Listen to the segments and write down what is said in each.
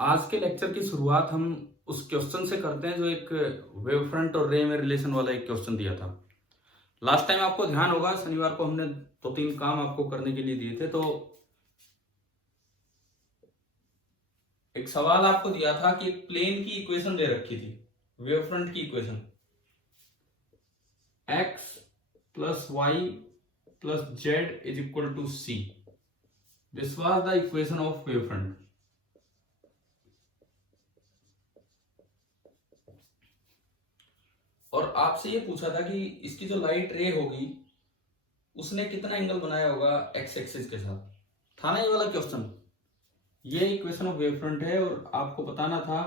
आज के लेक्चर की शुरुआत हम उस क्वेश्चन से करते हैं जो एक वेव फ्रंट और रे में रिलेशन वाला एक क्वेश्चन दिया था। लास्ट टाइम आपको ध्यान होगा, शनिवार को हमने 2-3 काम आपको करने के लिए दिए थे। तो एक सवाल आपको दिया था कि एक प्लेन की इक्वेशन दे रखी थी, वेव फ्रंट की equation x plus y plus z is equal to c. This was the equation of wave front. और आपसे ये पूछा था कि इसकी जो लाइट रे होगी उसने कितना एंगल बनाया होगा एक्स एक्सिस के साथ। था ना ये वाला क्वेश्चन। ये इक्वेशन ऑफ वेव फ्रंट है और आपको बताना था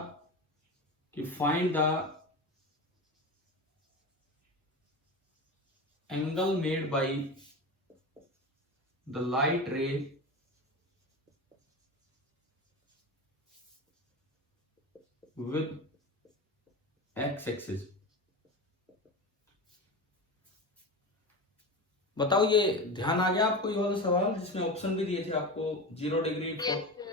कि find the angle made by the light रे विद एक्स एक्सिस। बताओ, ये ध्यान आ गया आपको ये वाला सवाल जिसमें ऑप्शन भी दिए थे आपको 0 degree,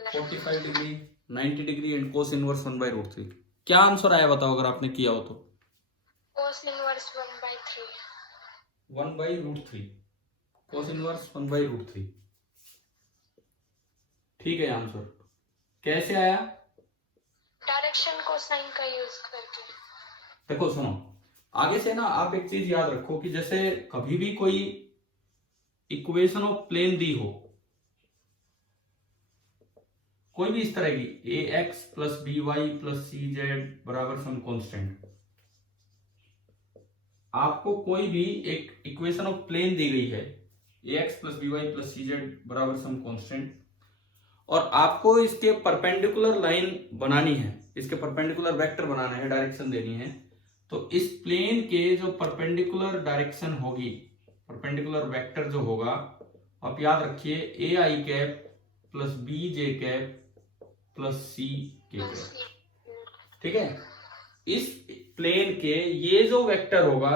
45 degree, 90 degree and cos inverse 1/√3। क्या आंसर आया बताओ अगर आपने किया हो तो। Cos inverse 1/3। 1/√3, cos inverse 1/√3। ठीक है आंसर। कैसे आया? डायरेक्शन कोसाइन का यूज करके। देखो सुनो, आगे से ना आप एक चीज याद रखो कि जैसे कभी भी कोई इक्वेशन ऑफ प्लेन दी हो, कोई भी इस तरह की A X plus B Y plus C Z बराबर सम कांस्टेंट, आपको कोई भी एक इक्वेशन ऑफ प्लेन दी गई है A X plus B Y plus C Z बराबर सम कांस्टेंट, और आपको इसके परपेंडिकुलर लाइन बनानी है, इसके परपेंडिकुलर वेक्टर बनाना है, डायरेक्शन देनी है। तो इस प्लेन के जो परपेंडिकुलर डायरेक्शन होगी, परपेंडिकुलर वेक्टर जो होगा, आप याद रखिए A I cap plus B J cap plus C K cap. ठीक है, इस प्लेन के ये जो वेक्टर होगा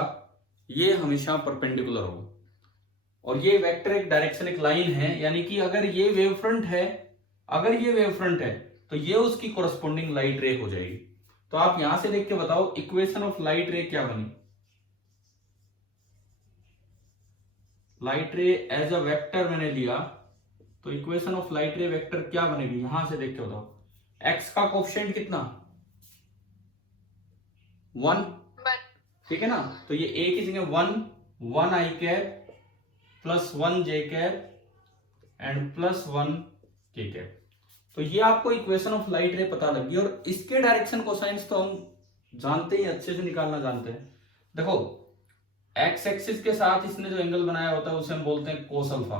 ये हमेशा परपेंडिकुलर होगा, और ये वेक्टर एक डायरेक्शन, एक लाइन है। यानी कि अगर ये वेव फ्रंट है, अगर ये वेव फ्रंट है तो ये उसकी कोरस्पोंडिंग लाइट रे हो जाएगी। तो आप यहां से देख के बताओ इक्वेशन ऑफ लाइट रे क्या बनी। लाइट रे एज अ वेक्टर मैंने लिया, तो इक्वेशन ऑफ लाइट रे वेक्टर क्या बनेगी, यहां से देख के बताओ। एक्स का कोफिशिएंट कितना? 1, ठीक है ना। तो ये ए की जगह 1 I cap plus 1 J cap and plus 1 K cap. तो ये आपको इक्वेशन ऑफ लाइट रे पता लगी, और इसके डायरेक्शन कोसाइंस तो हम जानते ही, अच्छे से निकालना जानते हैं। देखो, एक्स एक्सिस के साथ इसने जो एंगल बनाया होता है उसे हम बोलते हैं कोस अल्फा।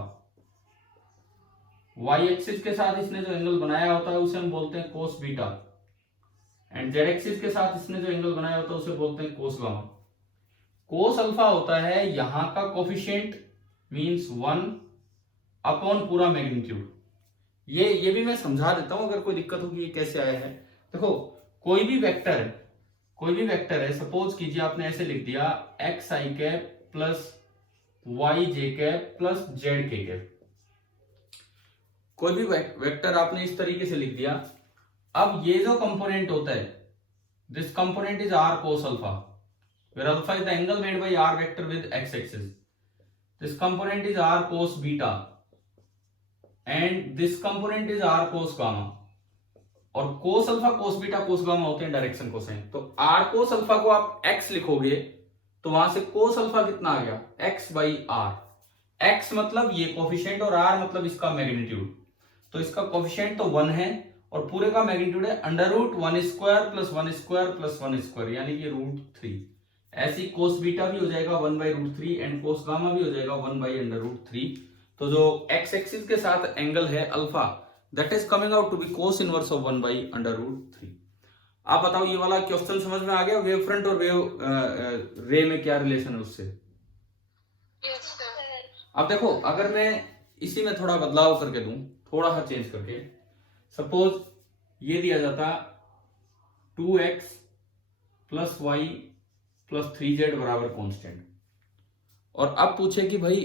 वाई एक्सिस के साथ इसने जो एंगल बनाया होता है उसे हम बोलते हैं cos beta, and Z axis के साथ इसने जो एंगल बनाया होता है उसे बोलते हैं कोस गामा। कोस अल्फा होता है यहां का कोफिशिएंट, मींस 1 अपॉन पूरा मैग्नीट्यूड। ये भी मैं समझा देता हूं अगर कोई दिक्कत होगी ये कैसे आया है। देखो, कोई भी वेक्टर है, कोई भी वेक्टर है, सपोज कीजिए आपने ऐसे लिख दिया एक्स आई कैप प्लस वाई जे कैप प्लस जेड के कैप। कोई भी वेक्टर आपने इस तरीके से लिख दिया। अब ये जो कंपोनेंट होता है, this component is r cos alpha, where alpha is the angle made by r vector with x axis. This component is r cos beta and this component is r cos gamma. और cos alpha cos beta cos gamma होते हैं direction cosine. तो r cos alpha को आप x लिखोगे तो वहां से cos अल्फा कितना आ गया, x बाई r। x मतलब ये कोफिशिएंट और r मतलब इसका मैग्नीट्यूड। तो इसका कोफिशिएंट तो 1 है और पूरे का मैग्नीट्यूड है √1² प्लस 1² प्लस 1², यानी कि √3। ऐसी कोस बीटा भी हो जाएगा 1/√3 एंड कोस गामा भी हो जाएगा 1/√3। तो जो एक्स एक्सिस के साथ एंगल है alpha, that is coming out to be cos inverse of 1/√3। आप बताओ ये वाला क्वेश्चन समझ में आ गया? वेव फ्रंट और वेव रे में क्या रिलेशन है उससे? Yes sir. अब देखो, अगर मैं इसी में थोड़ा बदलाव करके दूं, थोड़ा सा चेंज करके, सपोज ये दिया जाता 2x plus y plus 3z बराबर कांस्टेंट, और अब पूछे कि भाई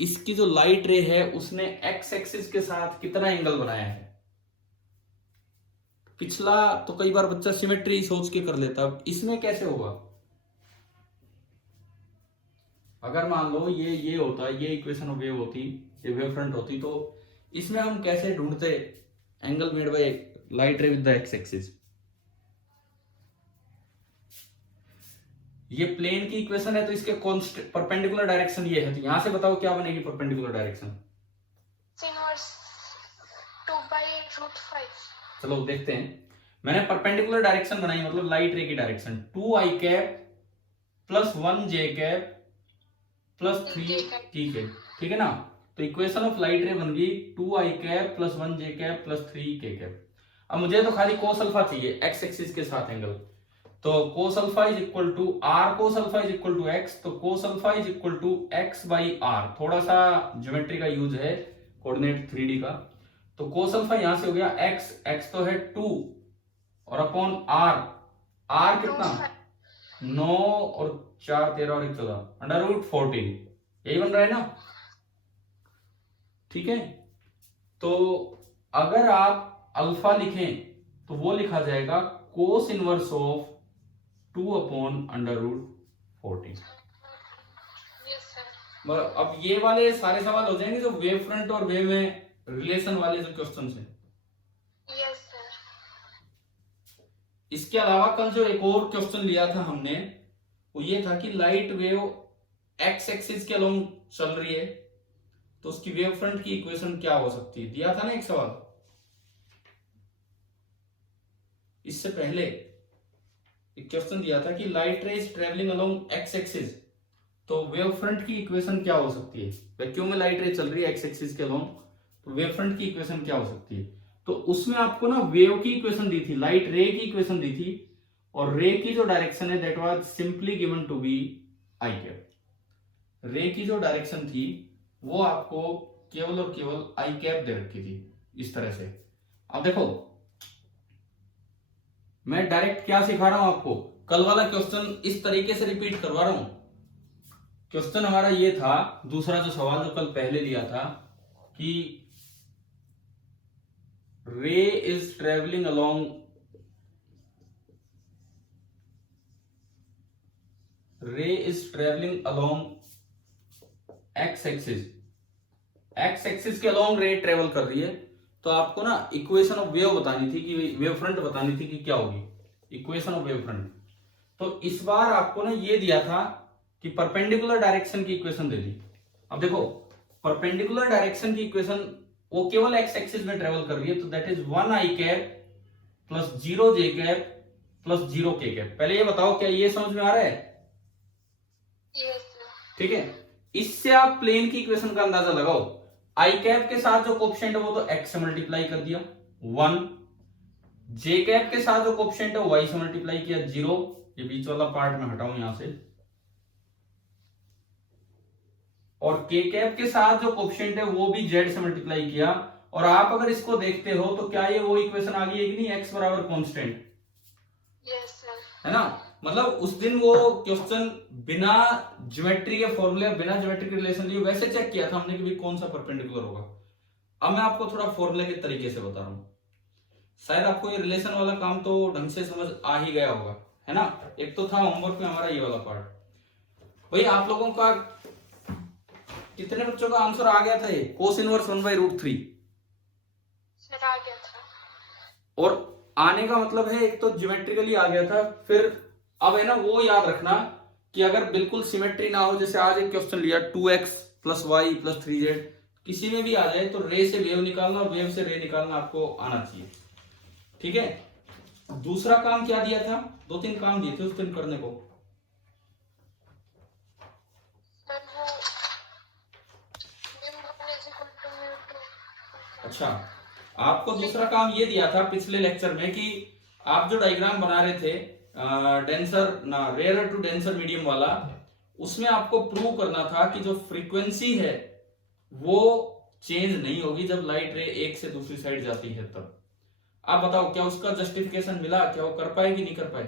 इसकी जो लाइट रे है उसने एक्स एक्सिस के साथ कितना एंगल बनाया है। पिछला तो कई बार बच्चा सिमेट्री सोच के कर लेता, अब इसमें कैसे होगा? अगर मान लो ये होता, ये इक्वेशन ऑफ वेव होती, ये वेव फ्रंट होती, तो इसमें हम कैसे ढूंढते एंगल मेड बाय लाइट रे विद द एक्स एक्सिस? ये प्लेन की इक्वेशन है तो इसके परपेंडिकुलर डायरेक्शन ये है, तो यहां से बताओ क्या बनेगी परपेंडिकुलर डायरेक्शन? इनवर्स 2/√5। चलो देखते हैं। मैंने परपेंडिकुलर डायरेक्शन बनाई, मतलब लाइट रे की direction 2i cap plus 1j cap plus 3 ठीक है, ठीक है ना? तो इक्वेशन ऑफ लाइट रे बन गई 2i cap plus 1j cap plus 3k cap. अब मुझे तो खाली कोस अल्फा चाहिए एक्स एक्सिस के साथ एंगल, तो cos alpha is equal to R cos alpha is equal to X, तो cos alpha is equal to X by R. थोड़ा सा ज्योमेट्री का यूज है, कोऑर्डिनेट 3D का, तो कोस अल्फा यहां से हो गया एक्स, एक्स तो है 2 और अपॉन आर, आर कितना 9 और 4 13 और 1 14 अंडर रूट 14, यही बन रहा है ना? ठीक है, तो अगर आप अल्फा लिखें तो वो लिखा जाएगा cos inverse of 2 upon under root 14। Yes sir. मतलब अब ये वाले सारे सवाल हो जाएंगे जो वेव फ्रंट और वेव में रिलेशन वाले जो क्वेश्चन है। Yes sir. इसके अलावा कल जो एक और क्वेश्चन लिया था हमने, वो ये था कि लाइट वेव एक्स एक्सिस के अलोंग चल रही है, तो उसकी वेव फ्रंट की इक्वेशन क्या हो सकती है? दिया था ना एक सवाल इससे पहले, एक क्वेश्चन दिया था कि लाइट रे is travelling along x axis, तो वेव फ्रंट की इक्वेशन क्या हो सकती है? वैक्यूम में लाइट रे चल रही है एक्स एक्सिस के अलोंग, तो वेव फ्रंट की इक्वेशन क्या हो सकती है? तो उसमें आपको ना वेव की इक्वेशन दी थी, लाइट रे की इक्वेशन दी थी, और रे की जो डायरेक्शन है that was simply given to be i cap. Ray की जो डायरेक्शन थी वो आपको केवल और केवल आई कैप दे रखी थी इस तरह से। अब देखो मैं डायरेक्ट क्या सिखा रहा हूं आपको, कल वाला क्वेश्चन इस तरीके से रिपीट करवा रहा हूं। क्वेश्चन हमारा ये था, दूसरा जो सवाल जो कल पहले दिया था कि रे is travelling along x axis, x axis के अलोंग रे ट्रेवल कर रही है, तो आपको ना इक्वेशन ऑफ वेव बतानी थी कि वेव फ्रंट बतानी थी कि क्या होगी इक्वेशन ऑफ वेव फ्रंट। तो इस बार आपको ना ये दिया था कि परपेंडिकुलर डायरेक्शन की इक्वेशन दे दी। अब देखो परपेंडिकुलर डायरेक्शन की इक्वेशन वो केवल एक्स एक्सिस में ट्रेवल कर रही है, तो that is 1i cap plus 0j cap plus 0k cap. पहले ये बताओ क्या ये समझ में आ रहा है? Yes sir. ठीक है, इससे आप प्लेन की इक्वेशन का अंदाजा लगाओ। आई कैप के साथ जो कोएफिशिएंट है वो तो x से मल्टीप्लाई कर दिया 1, जे कैप के साथ जो कोएफिशिएंट है y से मल्टीप्लाई किया 0, ये बीच वाला पार्ट में हटाऊं यहां से, और के कैप के साथ जो कोएफिशिएंट है वो भी z से मल्टीप्लाई किया। और आप अगर इसको देखते हो तो क्या ये वो इक्वेशन आ गई है कि नहीं, x बराबर कांस्टेंट, यस सर। है ना? मतलब उस दिन वो क्वेश्चन बिना ज्योमेट्री के फॉर्मूले, बिना ज्योमेट्री के रिलेशन लिए वैसे चेक किया था हमने कि भी कौन सा परपेंडिकुलर होगा। अब मैं आपको थोड़ा फॉर्मूले के तरीके से बता रहा हूं, शायद आपको ये रिलेशन वाला काम तो ढंग से समझ आ ही गया होगा, है ना? एक तो था होमवर्क में हमारा ये वाला पार्ट। भाई आप लोगों का कितने बच्चों का आंसर आ गया था? ये कोस इनवर्स 1/√3 सर आ गया था। और आने का मतलब है एक तो ज्योमेट्रिकली आ गया था, फिर अब है ना वो याद रखना कि अगर बिल्कुल सिमेट्री ना हो, जैसे आज एक क्वेश्चन लिया 2x plus y plus 3z, किसी में भी आ जाए तो रे से वेव निकालना और वेव से रे निकालना आपको आना चाहिए। ठीक है, दूसरा काम क्या दिया था? 2-3 काम दिए थे उस दिन करने को। सर वो m1 is equal to mu2। अच्छा, आपको दूसरा काम ये दिया था पिछले लेक्चर में कि आप जो डायग्राम बना रहे थे डेंसर ना रेयर टू डेंसर मीडियम वाला, उसमें आपको प्रूव करना था कि जो फ्रीक्वेंसी है वो चेंज नहीं होगी जब लाइट रे एक से दूसरी साइड जाती है तब। आप बताओ क्या उसका जस्टिफिकेशन मिला? क्या वो कर पाए कि नहीं कर पाए?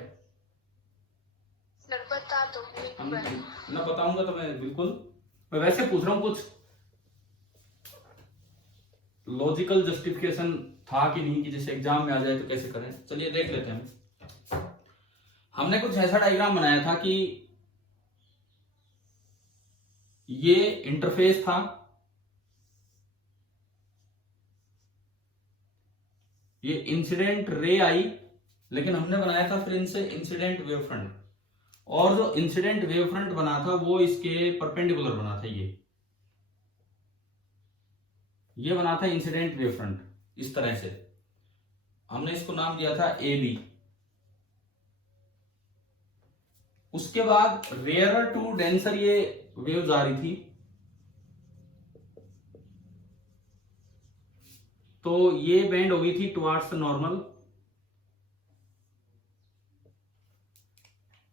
सर बता दो एक बार। ना बताऊंगा तो मैं बिल्कुल, मैं वैसे पूछ रहा हूं कुछ। लॉजिकल जस्टिफिकेशन था कि नहीं, कि जैसे एग्जाम में आ जाए तो कैसे करें। चलिए देख लेते हैं। हमने कुछ ऐसा डायग्राम बनाया था कि ये इंटरफेस था, ये इंसिडेंट रे आई, लेकिन हमने बनाया था फिर इनसे इंसिडेंट वेव फ्रंट, और जो इंसिडेंट वेव फ्रंट बना था वो इसके परपेंडिकुलर बना था। ये बना था इंसिडेंट वेव फ्रंट इस तरह से। हमने इसको नाम दिया था ए बी। उसके बाद रेयरर टू डेंसर ये वेव्स आ रही थी, तो ये बेंड हो गई थी टुवार्ड्स नॉर्मल,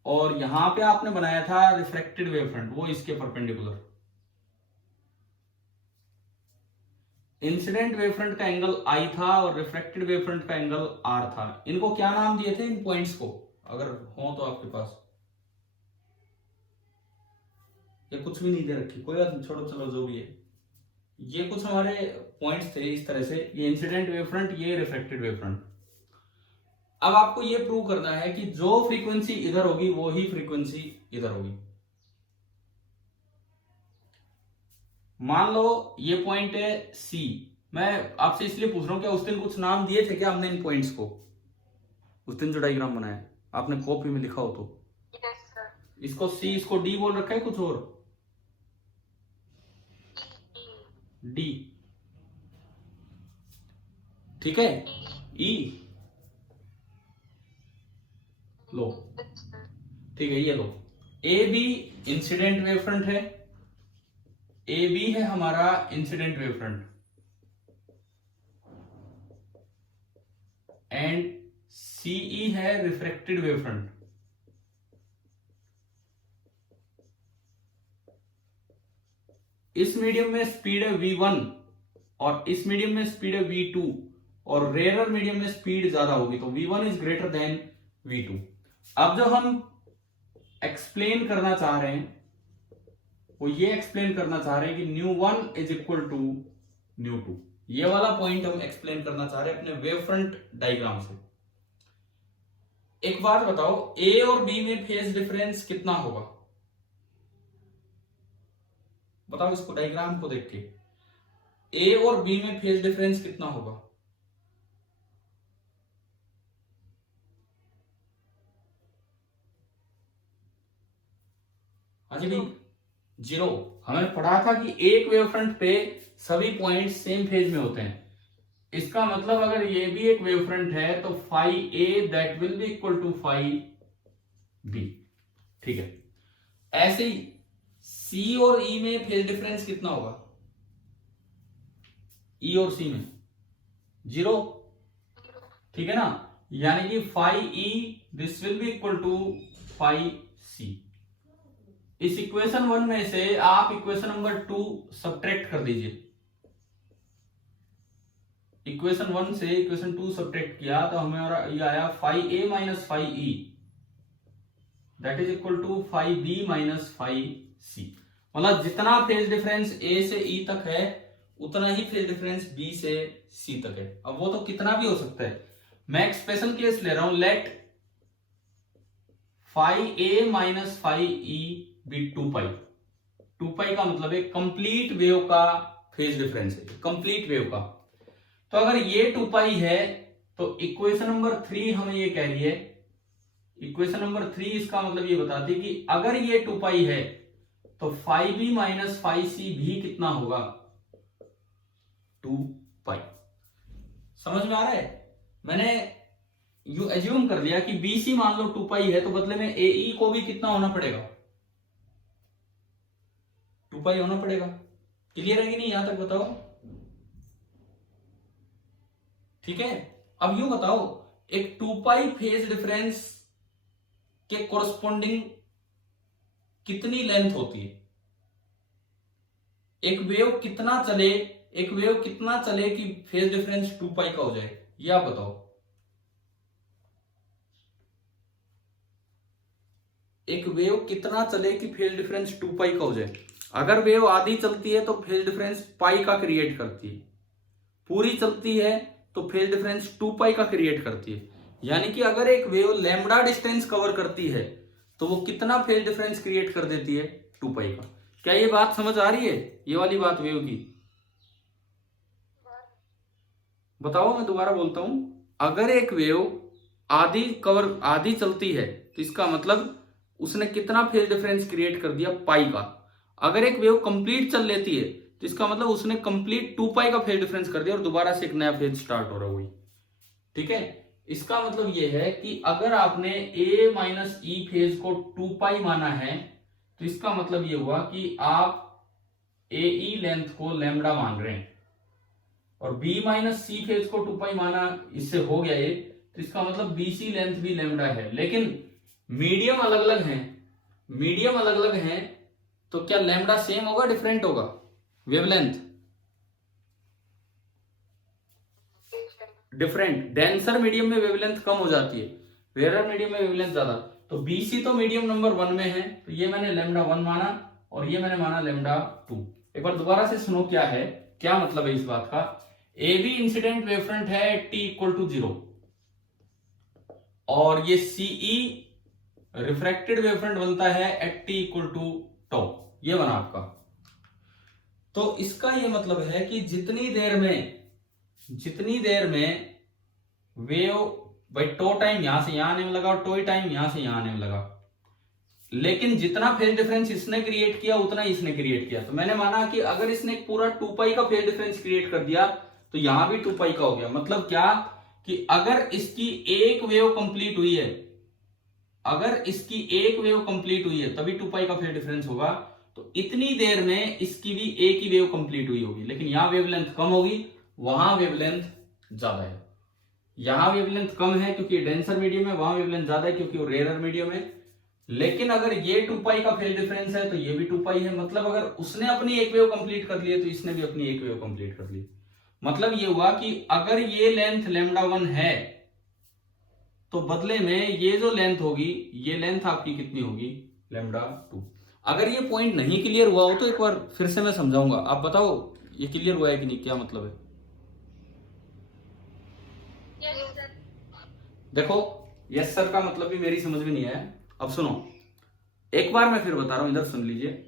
और यहां पे आपने बनाया था रिफ्रैक्टेड वेव फ्रंट, वो इसके परपेंडिकुलर। इंसिडेंट वेव फ्रंट का एंगल आई था और रिफ्रैक्टेड वेव फ्रंट का एंगल आर था। इनको क्या नाम दिए थे इन पॉइंट्स को, अगर हो तो आपके पास? ये कुछ भी नहीं दे रखी, कोई बात नहीं, छोड़ो, चलो जो भी है। ये कुछ हमारे पॉइंट्स थे इस तरह से, ये इंसिडेंट वेव फ्रंट, ये रिफ्रैक्टेड वेव फ्रंट। अब आपको ये प्रूव करना है कि जो फ्रीक्वेंसी इधर होगी वो ही फ्रीक्वेंसी इधर होगी। मान लो ये पॉइंट है सी। मैं आपसे इसलिए पूछ रहा हूं, क्या उस दिन कुछ नाम दिए थे क्या हमने इन पॉइंट्स को? उस दिन जो डायग्राम बनाया आपने कॉपी में लिखा हो तो? Yes, sir. इसको सी, इसको डी बोल रखा है, कुछ और? डी, ठीक है। ई लो, ठीक है, ये लो। A B incident wave front है, ए बी है हमारा incident wave front, and CE है रिफ्रैक्टेड वेव फ्रंट। इस मीडियम में स्पीड है v1 और इस मीडियम में स्पीड है v2, और रेयर मीडियम में स्पीड ज्यादा होगी, तो v1 is greater than v2। अब जो हम एक्सप्लेन करना चाह रहे हैं वो ये एक्सप्लेन करना चाह रहे हैं कि ν1 इज इक्वल टू ν2। ये वाला पॉइंट हम एक्सप्लेन करना चाह रहे हैं अपने वेव फ्रंट डायग्राम से। एक बात बताओ, ए और बी में फेज डिफरेंस कितना होगा? बताओ इसको, डायग्राम को देख के ए और बी में फेज डिफरेंस कितना होगा? हाँ जी भाई, 0। हमें पढ़ा था कि एक वेव फ्रंट पे सभी पॉइंट सेम फेज में होते हैं। इसका मतलब अगर ये भी एक वेव फ्रंट है तो phi A that will be equal to phi B, ठीक है। ऐसे ही सी और ई में फेज डिफरेंस कितना होगा? ई और सी में 0, ठीक है ना। यानी कि phi E this will be equal to phi C. इस इक्वेशन 1 में से आप इक्वेशन नंबर 2 सब्ट्रैक्ट कर दीजिए। इक्वेशन 1 से इक्वेशन 2 सब्ट्रैक्ट किया तो हमारा ये आया phi A minus phi E that is equal to phi B minus phi C. मतलब जितना फेज डिफरेंस ए से ई तक है उतना ही फेज डिफरेंस बी से सी तक है। अब वो तो कितना भी हो सकता है, मैं एक स्पेशल केस ले रहा हूं, late phi A minus phi E B 2 पाई। 2 पाई का मतलब है कंप्लीट वेव का फेज डिफरेंस है, कंप्लीट वेव का। तो अगर ये 2 पाई है तो इक्वेशन नंबर 3 हमें ये कह रही है, इक्वेशन नंबर 3 इसका मतलब ये बताती है कि अगर ये 2 पाई है तो phi B minus phi C भी कितना होगा? 2 पाई। समझ में आ रहा है? मैंने यू एज्यूम कर लिया कि बीसी मान लो 2 पाई है, तो बदले में एई को भी कितना होना पड़ेगा? 2 पाई होना पड़ेगा। क्लियर है कि नहीं? यहां तक बताओ, ठीक है। अब यूं बताओ, एक 2 पाई फेज डिफरेंस के कोरस्पोंडिंग कितनी लेंथ होती है? एक वेव कितना चले कि फेज डिफरेंस 2 पाई का हो जाए, ये आप बताओ। एक वेव कितना चले कि फेज डिफरेंस 2 पाई का हो जाए? अगर वेव आधी चलती है तो फेज डिफरेंस पाई का क्रिएट करती है, पूरी चलती है तो फेज डिफरेंस 2 पाई का क्रिएट करती है। यानी कि अगर एक वेव लैम्डा डिस्टेंस कवर करती है तो वो कितना फेज डिफरेंस क्रिएट कर देती है, 2 पाई का। क्या ये बात समझ आ रही है, ये वाली बात वेव की? बताओ, मैं दोबारा बोलता हूं, अगर एक वेव आधी चलती है तो इसका मतलब उसने कितना फेज डिफरेंस क्रिएट कर दिया, पाई का। अगर एक वेव कंप्लीट चल लेती है तो इसका मतलब उसने कंप्लीट 2 पाई का फेज डिफरेंस कर दिया और दोबारा से एक नया फेज स्टार्ट हो रहा है वही। ठीक है, इसका मतलब ये है कि अगर आपने a माइनस ई फेज को 2 पाई माना है तो इसका मतलब ये हुआ कि आप ए ई लेंथ को लैम्डा मान रहे हैं, और b माइनस सी फेज को 2 पाई माना, इससे हो गया ये, तो इसका मतलब बी सी लेंथ भी लैम्डा है। लेकिन मीडियम अलग अलग हैं, तो क्या लैम्डा सेम होगा डिफरेंट होगा वेवलेंथ? डिफरेंट। डेंसर मीडियम में वेवलेंथ कम हो जाती है, रेयर मीडियम में वेवलेंथ ज्यादा। तो बीसी तो मीडियम नंबर 1 में है, तो ये मैंने लैम्डा 1 माना और ये मैंने माना लैम्डा 2। एक बार दोबारा से सुनो क्या है, क्या मतलब है इस बात का। ए बी इंसिडेंट वेवफ्रंट है एट टी इक्वल टू 0 और ये सीई रिफ्रैक्टेड वेवफ्रंट बनता है एट टी इक्वल टू टॉ, ये बना आपका। तो इसका ये मतलब है कि जितनी देर में वेव भाई टो टाइम यहां से यहां आने में लगा और टो टाइम यहां से यहां आने में लगा, लेकिन जितना फेज डिफरेंस इसने क्रिएट किया उतना ही इसने क्रिएट किया। तो मैंने माना कि अगर इसने पूरा 2 पाई का फेज डिफरेंस क्रिएट कर दिया तो यहां भी 2 पाई का हो गया। मतलब क्या कि अगर इसकी एक वेव कंप्लीट हुई है, तभी 2 पाई का फेज डिफरेंस होगा। तो इतनी देर में इसकी भी एक ही वेव कंप्लीट हुई होगी, लेकिन यहां वेवलेंथ कम होगी, वहां वेवलेंथ ज्यादा है। यहां वेवलेंथ कम है क्योंकि डेंसर मीडियम है, वहां वेवलेंथ ज्यादा है क्योंकि वो रेयर मीडियम है। लेकिन अगर ये 2 पाई का फेज डिफरेंस है तो ये भी 2 पाई है। मतलब अगर उसने अपनी एक वेव कंप्लीट कर ली है तो इसने भी अपनी एक वेव कंप्लीट कर ली। मतलब ये हुआ कि अगर ये लेंथ लैम्डा 1 है तो बदले में ये जो लेंथ होगी, ये लेंथ आपकी कितनी होगी, लैम्डा 2। अगर ये पॉइंट नहीं क्लियर हुआ हो तो एक बार फिर से मैं समझाऊंगा, आप बताओ ये क्लियर हुआ है कि नहीं, क्या मतलब है? देखो यस सर का मतलब भी मेरी समझ में नहीं आया। अब सुनो, एक बार मैं फिर बता रहा हूं, इधर सुन लीजिए।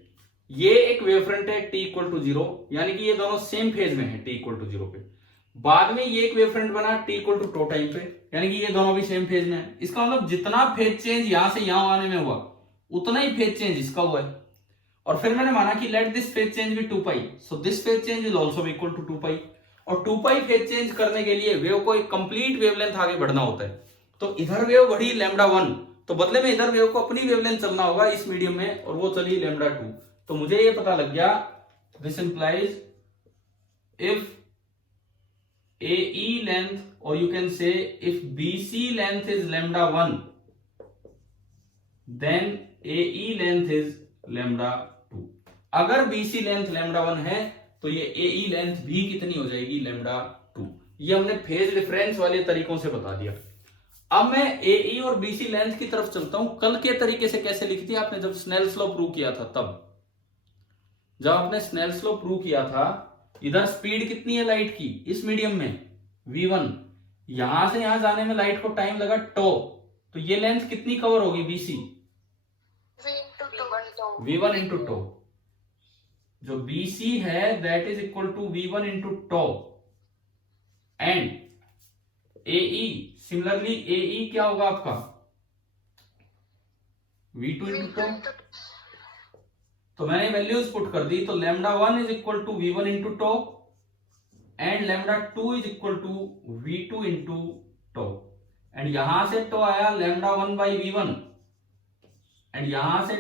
ये एक वेवफ्रंट है t इक्वल टू 0, यानी कि ये दोनों सेम फेज में है t इक्वल टू 0 पे। बाद में ये एक वेवफ्रंट बना t equal to tau time पे, यानी कि ये दोनों भी सेम फेज में है। इसका मतलब जितना फेज चेंज यहां से यहां आने में हुआ उतना ही फेज चेंज इसका हुआ है। और फिर मैंने माना कि let this phase change be 2 pi, so this phase change is also equal to 2 pi. और 2 पाई फेज चेंज करने के लिए वेव को एक कंप्लीट वेवलेंथ आगे बढ़ना होता है। तो इधर वेव बढ़ी लैम्डा 1, तो बदले में इधर वेव को अपनी वेवलेंथ चलना होगा इस मीडियम में, और वो चली लैम्डा 2। तो मुझे ये पता लग गया, this implies if AE length, or you can say if BC length is lambda 1, then AE length is lambda 2। अगर BC length lambda 1 है तो ये AE length भी कितनी हो जाएगी, lambda 2। ये हमने फेज डिफरेंस वाले तरीकों से बता दिया। अब मैं AE और BC लेंथ की तरफ चलता हूं। कल के तरीके से कैसे लिखती है आपने, जब स्नेल्स लॉ प्रूव किया था, तब जब आपने स्नेल्स लॉ प्रूव किया था, इधर स्पीड कितनी है लाइट की इस मीडियम में, v1, यहां से यहां जाने में लाइट को टाइम लगा टो, तो ये लेंथ कितनी कवर होगी BC, v1 इंटू टो। जो BC है that is equal to v1 into tau, and AE similarly AE क्या होगा आपका, v2 इंटू टो। तो मैंने वैल्यूज पुट कर दी, तो lambda 1 is equal to v1 into tau and lambda 2 is equal to v2 into tau. And यहां से टो आया लैम्डा 1 बाई v1, एंड यहां से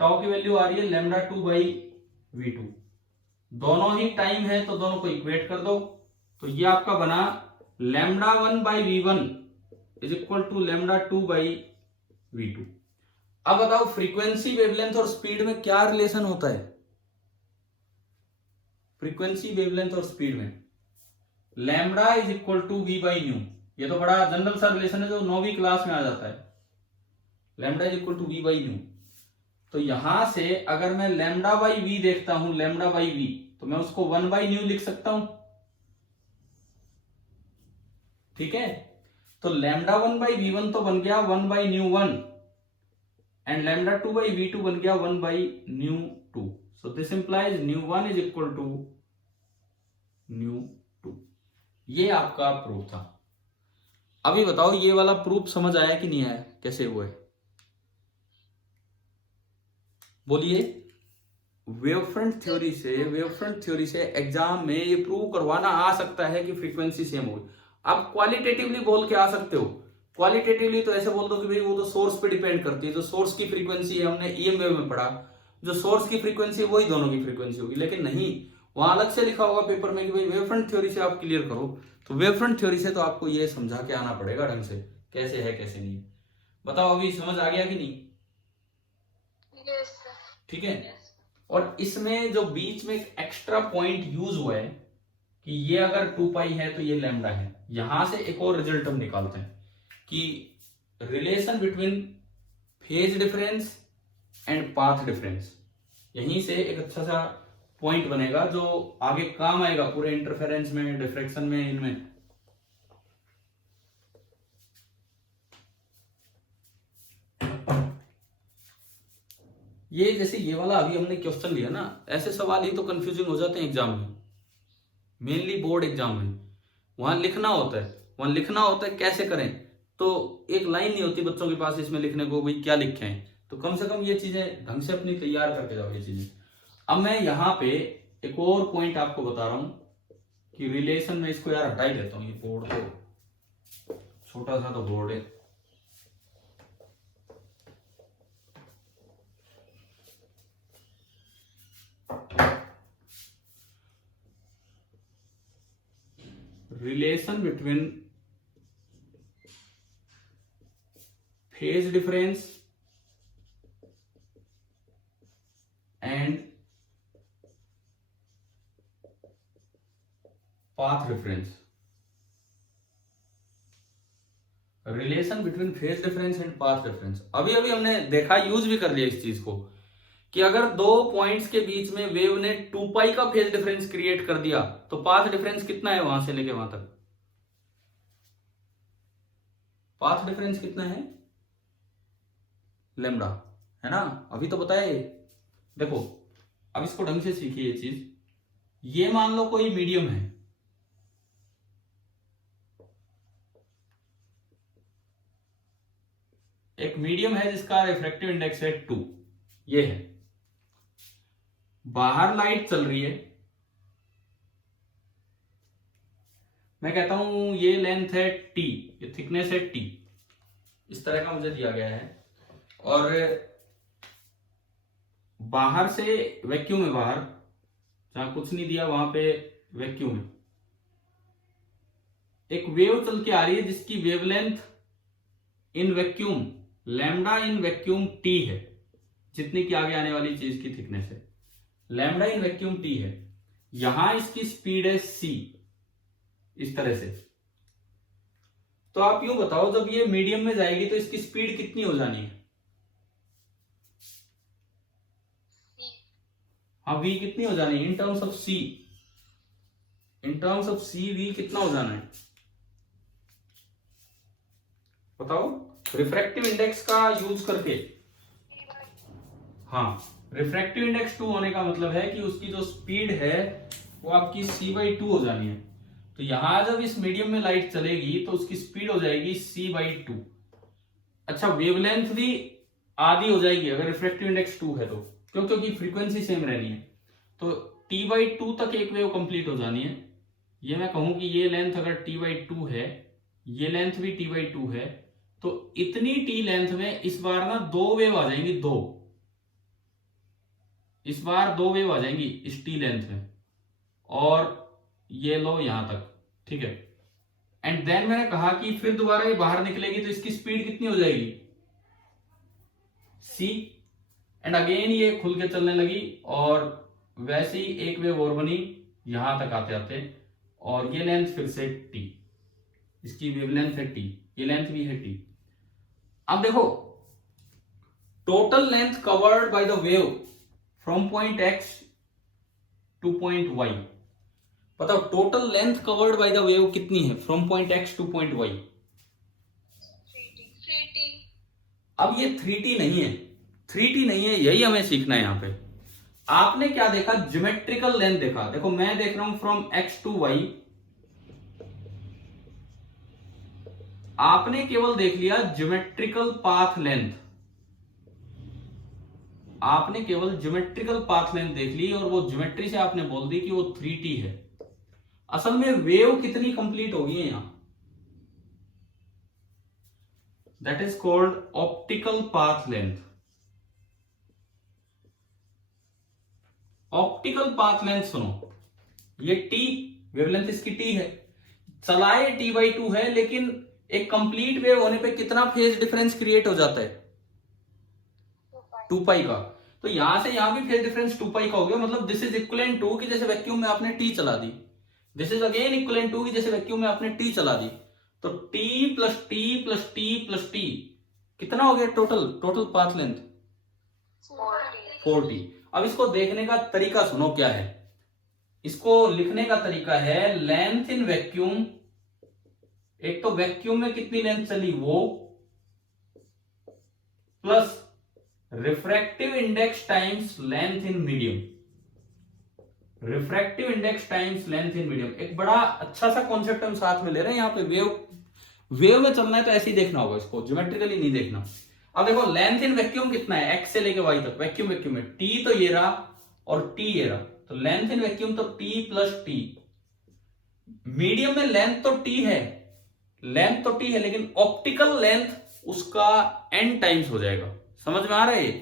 टो की वैल्यू आ रही है लैम्डा 2 बाई v2। दोनों ही टाइम है तो दोनों को इक्वेट कर दो, तो ये आपका बना lambda 1 by v1 is equal to lambda 2 by v2। अब बताओ फ्रीक्वेंसी, वेवलेंथ और स्पीड में क्या रिलेशन होता है? फ्रीक्वेंसी, वेवलेंथ और स्पीड में lambda is equal to v by nu. ये तो बड़ा जनरल सा रिलेशन है जो 9वीं क्लास में आ जाता है, lambda is equal to v by nu. तो यहां से अगर मैं लैम्डा बाई v देखता हूं, लैम्डा बाई v, तो मैं उसको 1 बाई न्यू लिख सकता हूं। ठीक है, तो लैम्डा 1/v1 तो बन गया 1/ν1 एंड लैम्डा 2/v2 बन गया 1/ν2. So this implies ν1 is equal to ν2. ये आपका प्रूफ था. अभी बताओ ये वाला प्रूफ समझ आया कि नहीं आया, कैसे हुआ है बोलिए. वेवफ्रंट थ्योरी से एग्जाम में ये प्रूव करवाना आ सकता है कि फ्रीक्वेंसी सेम होगी. आप क्वालिटेटिवली बोल के आ सकते हो. क्वालिटेटिवली तो ऐसे बोल दो कि भाई वो तो सोर्स पे डिपेंड करती है, जो सोर्स की फ्रीक्वेंसी है, हमने ईएम वेव में पढ़ा, जो सोर्स की फ्रीक्वेंसी है वही दोनों की फ्रीक्वेंसी होगी. लेकिन नहीं, वहां अलग से लिखा होगा पेपर में कि भाई वेवफ्रंट थ्योरी से आप क्लियर करो. तो वेवफ्रंट थ्योरी से तो आपको ये समझा के आना पड़ेगा ढंग से, कैसे है कैसे नहीं. बताओ अभी समझ आ गया कि नहीं. Yes sir. ठीक है. और इसमें जो बीच में एक एक्स्ट्रा पॉइंट यूज हुआ है कि ये अगर 2 पाई है तो ये लैम्डा है. यहां से एक और रिजल्ट हम निकालते हैं कि relation between phase difference and path difference. यहीं से एक अच्छा सा पॉइंट बनेगा जो आगे काम आएगा पूरे इंटरफेरेंस में, डिफ्रैक्शन में, इनमें. ये जैसे ये वाला अभी हमने क्वेश्चन लिया ना, ऐसे सवाल ही तो कंफ्यूजिंग हो जाते हैं एग्जाम में, मेनली बोर्ड एग्जाम में. वहां लिखना होता है कैसे करें, तो एक लाइन नहीं होती बच्चों के पास इसमें लिखने को, भाई क्या लिखे हैं. तो कम से कम ये चीजें ढंग से अपनी तैयार करके जाओ ये चीजें. अब मैं यहाँ पे एक और पॉइंट आपको बता रहा हूं कि रिलेशन में, इसको यार हटा ही देता हूँ, ये बोर्ड तो छोटा सा तो बोर्ड है. Relation between phase difference and path difference. Relation between phase difference and path difference. अभी अभी हमने देखा, यूज भी कर लिया इस चीज को, कि अगर दो पॉइंट्स के बीच में वेव ने 2 पाई का फेज डिफरेंस क्रिएट कर दिया तो पाथ डिफरेंस कितना है वहां से लेके वहां तक. पाथ डिफरेंस कितना है, लैम्डा, है ना. अभी तो बताया. देखो अब इसको ढंग से सीखिए ये चीज. ये मान लो कोई मीडियम है, एक मीडियम है जिसका रिफ्रैक्टिव इंडेक्स है 2. ये है, बाहर लाइट चल रही है. मैं कहता हूं ये लेंथ है t, ये थिकनेस है t, इस तरह का मुझे दिया गया है. और बाहर से वैक्यूम है, बाहर जहां कुछ नहीं दिया वहां पे वैक्यूम है. एक वेव चल के आ रही है जिसकी wavelength in vacuum, lambda in vacuum t है, जितनी की आगे आने वाली चीज की थिकनेस है. लैम्डा इन वैक्यूम t है. यहां इसकी स्पीड है c, इस तरह से. तो आप यूं बताओ, जब ये मीडियम में जाएगी तो इसकी स्पीड कितनी हो जानी है. हाँ, v कितनी हो जानी है in terms of c. In terms of c v कितना हो जाना है बताओ, रिफ्रैक्टिव इंडेक्स का यूज करके. हाँ, रिफ्रैक्टिव इंडेक्स 2 होने का मतलब है कि उसकी जो स्पीड है वो आपकी c/2 हो जानी है. तो यहां जब इस मीडियम में लाइट चलेगी तो उसकी स्पीड हो जाएगी c/2. अच्छा, वेवलेंथ भी आधी हो जाएगी अगर रिफ्रैक्टिव इंडेक्स 2 है तो, क्योंकि फ्रीक्वेंसी सेम रहनी है. तो t/2 तक एक वेव कंप्लीट हो जानी है. ये मैं कहूं कि ये लेंथ अगर t/2 है, ये लेंथ भी t/2 है, तो इतनी t लेंथ में इस बार ना 2 वेव आ जाएंगी. इस बार 2 वेव आ जाएंगी इस t लेंथ में, और ये लो यहां तक. ठीक है. एंड देन मैंने कहा कि फिर दोबारा ये बाहर निकलेगी तो इसकी स्पीड कितनी हो जाएगी c. एंड अगेन ये खुल के चलने लगी, और वैसे ही एक वेव और बनी यहां तक आते आते, और ये लेंथ फिर से t, इसकी वेवलेंथ है t, ये लेंथ भी है t. अब देखो, total length covered by the wave from point x to point y. बताओ total length covered by the wave कितनी है from point x to point y? 3T। अब ये 3T नहीं है, 3T नहीं है, यही हमें सीखना है यहां पे। आपने क्या देखा? ज्योमेट्रिकल लेंथ देखा। देखो मैं देख रहा हूं फ्रॉम एक्स टू वाई, आपने केवल देख लिया ज्योमेट्रिकल पाथ लेंथ, आपने केवल ज्योमेट्रिकल पाथ लेंथ देख ली और वो ज्योमेट्री से आपने बोल दी कि वो 3T है। असल में वेव कितनी कंप्लीट होगी यहां? That is called optical path length. Optical path length सुनो, ये T वेवलेंथ इसकी T है, चलाए T/2 है, लेकिन एक कंप्लीट वेव होने पे कितना फेज डिफरेंस क्रिएट हो जाता है? 2 पाई का। तो यहां से यहां भी फेज डिफरेंस 2 पाई का हो गया। मतलब दिस इज इक्वलेंट टू कि जैसे वैक्यूम में आपने T चला दी, this is again equivalent to कि जैसे वैक्यूम में आपने T चला दी। तो T plus T plus T plus T कितना हो गया टोटल पाथ लेंथ? 4T। अब इसको देखने का तरीका सुनो क्या है। इसको लिखने का तरीका है लेंथ इन वैक्यूम, एक तो वैक्यूम में कितनी लेंथ चली वो, plus refractive index times length in medium, refractive index times length in medium. एक बड़ा अच्छा सा कॉन्सेप्ट हम साथ में ले रहे हैं। यहां पे वेव में चलना है तो ऐसे ही देखना होगा, इसको ज्योमेट्रिकली नहीं देखना। अब देखो लेंथ इन वैक्यूम कितना है, एक्स से लेके वाई तक, वैक्यूम में टी तो ये रहा और टी ये रहा, तो लेंथ इन वैक्यूम तो टी प्लस टी। मीडियम में लेंथ तो टी है, लेंथ तो टी है, लेकिन ऑप्टिकल लेंथ उसका n टाइम्स हो जाएगा। समझ में आ रहा है?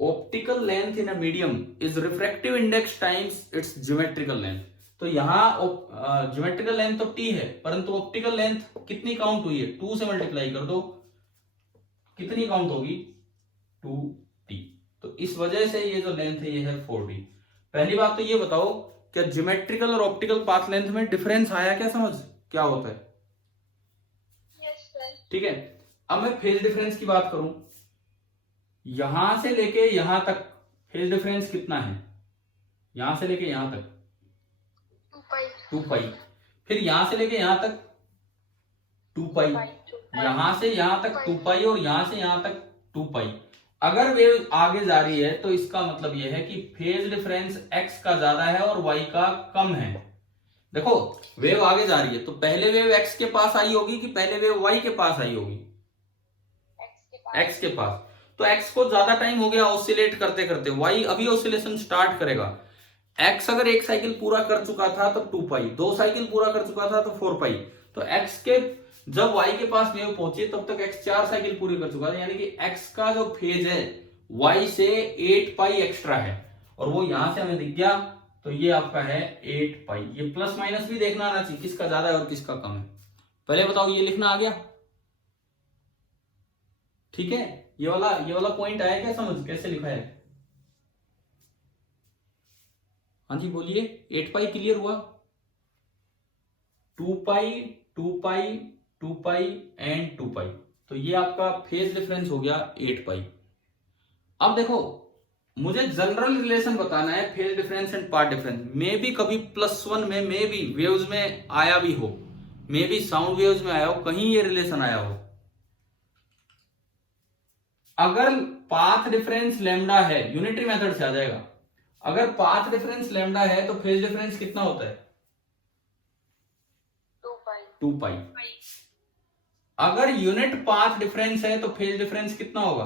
Optical length in a medium is refractive index times it's geometrical length. तो यहां ज्योमेट्रिकल लेंथ तो t है, परंतु ऑप्टिकल लेंथ कितनी काउंट हुई है? 2 से मल्टीप्लाई कर दो, कितनी काउंट होगी? 2t। तो इस वजह से ये जो लेंथ है ये है 4t। पहली बात तो ये बताओ क्या ज्योमेट्रिकल और ऑप्टिकल पाथ लेंथ में डिफरेंस आया क्या? समझ क्या होता है? Yes sir. ठीक है। अब मैं फेज डिफरेंस की बात करूं, यहां से लेके यहां तक फेज डिफरेंस कितना है? यहां से लेके यहां तक 2 पाई, फिर यहां से लेके यहां तक 2 पाई, यहां से यहां तक 2 पाई और यहां से यहां तक 2 पाई। अगर वेव आगे जा रही है तो इसका मतलब यह है कि फेज डिफरेंस x का ज्यादा है और y का कम है। देखो वेव आगे जा रही है तो पहले वेव x के पास आई होगी कि पहले वेव y के पास आई होगी? x के पास। तो x को ज्यादा टाइम हो गया ऑसिलेट करते करते, y अभी ऑसिलेशन स्टार्ट करेगा। x अगर एक साइकिल पूरा कर चुका था तो 2 पाई, 2 साइकिल पूरा कर चुका था तो 4 पाई। तो x के जब y के पास वेव पहुंची तब तक x 4 साइकिल पूरी कर चुका था, यानी कि x का जो फेज है y से 8 पाई एक्स्ट्रा है, और वो यहां से हमें दिख गया। तो ये आपका है 8 पाई। ये प्लस माइनस भी देखना आना चाहिए, किसका ज्यादा है और किसका कम है। पहले बताओ ये लिखना आ गया? ठीक है, ये वाला पॉइंट आया क्या समझ? कैसे लिखा है? हाँ जी बोलिए। 8 पाई क्लियर हुआ? 2 पाई 2 पाई 2 पाई एंड 2 पाई। तो ये आपका फेज डिफरेंस हो गया 8 पाई। अब देखो मुझे जनरल रिलेशन बताना है phase difference and path difference. मे भी कभी +1 में मे भी वेव्स में आया भी हो, मे भी साउंड वेव्स में आया हो, कहीं ये रिलेशन आया हो। अगर पाथ डिफरेंस लैम्डा है, यूनिटरी मेथड से आ जाएगा, अगर पाथ डिफरेंस लैम्डा है तो फेज डिफरेंस कितना होता है? 2 पाई। अगर यूनिट पाथ डिफरेंस है तो फेज डिफरेंस कितना होगा?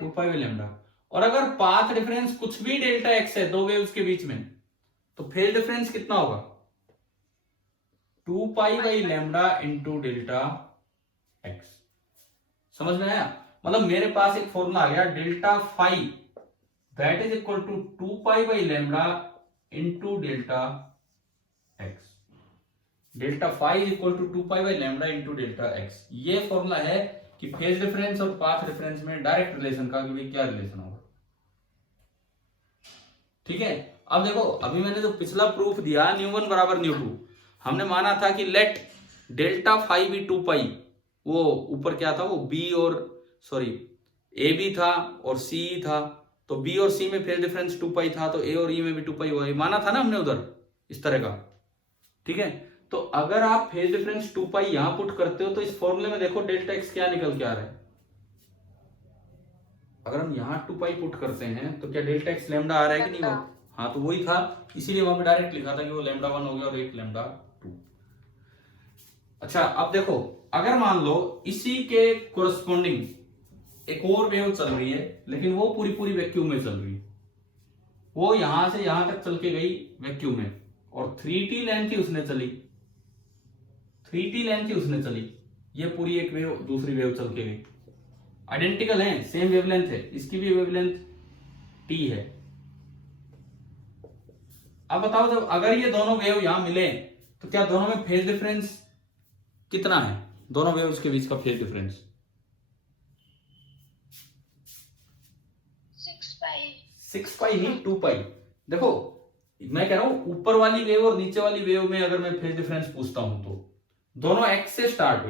2 पाई बाई लैम्डा। और अगर पाथ डिफरेंस कुछ भी डेल्टा एक्स है दो वेव्स के बीच में, तो फेज डिफरेंस कितना होगा? 2 pi by lambda into delta x. समझ में आया? मतलब मेरे पास एक फॉर्मूला आ गया, delta phi that is equal to 2 pi by lambda into delta x. Delta phi is equal to 2 pi by lambda into delta x. ये फॉर्मूला है कि फेज डिफरेंस और पाथ डिफरेंस में डायरेक्ट रिलेशन का कि भाई क्या रिलेशन होगा। ठीक है। अब देखो अभी मैंने जो पिछला प्रूफ दिया ν1 बराबर ν2, हमने माना था कि लेट डेल्टा फाई बी 2 पाई, वो ऊपर क्या था, वो बी और सॉरी ए बी था और सी था, तो बी और सी में फेज डिफरेंस 2 पाई था, तो ए और ई में भी 2 पाई हुआ, माना था ना हमने उधर इस तरह का। ठीक है, तो अगर आप फेज डिफरेंस 2 पाई यहां पुट करते हो तो इस फॉर्मूले में देखो डेल्टा एक्स क्या निकल के आ रहा है। अगर हम यहां 2 पाई पुट करते हैं तो क्या डेल्टा एक्स लैम्डा आ रहा है कि नहीं? हाँ, तो वही था, इसीलिए वहां पे डायरेक्ट लिखा था कि वो लैम्डा 1 हो गया और एक लैम्डा 2। अच्छा, अब देखो अगर मान लो इसी के कोरस्पॉन्डिंग एक और वेव चल रही है, लेकिन वो पूरी पूरी वैक्यूम में चल रही है, वो यहां से यहां तक चल के गई वैक्यूम में, और 3t लेंथ ही उसने चली, 3t लेंथ ही उसने चली, ये पूरी एक वेव दूसरी वेव चल के गई, आइडेंटिकल है, सेम वेवलेंथ है, इसकी भी वेवलेंथ t है। अब बताओ, जब अगर ये दोनों वेव यहां मिले तो क्या दोनों में फेज डिफरेंस कितना है? दोनों वेव्स के बीच का फेज डिफरेंस 6 पाई नहीं 2 पाई। देखो मैं कह रहा हूं ऊपर वाली वेव और नीचे वाली वेव में अगर मैं फेज डिफरेंस पूछता हूं तो दोनों x से स्टार्ट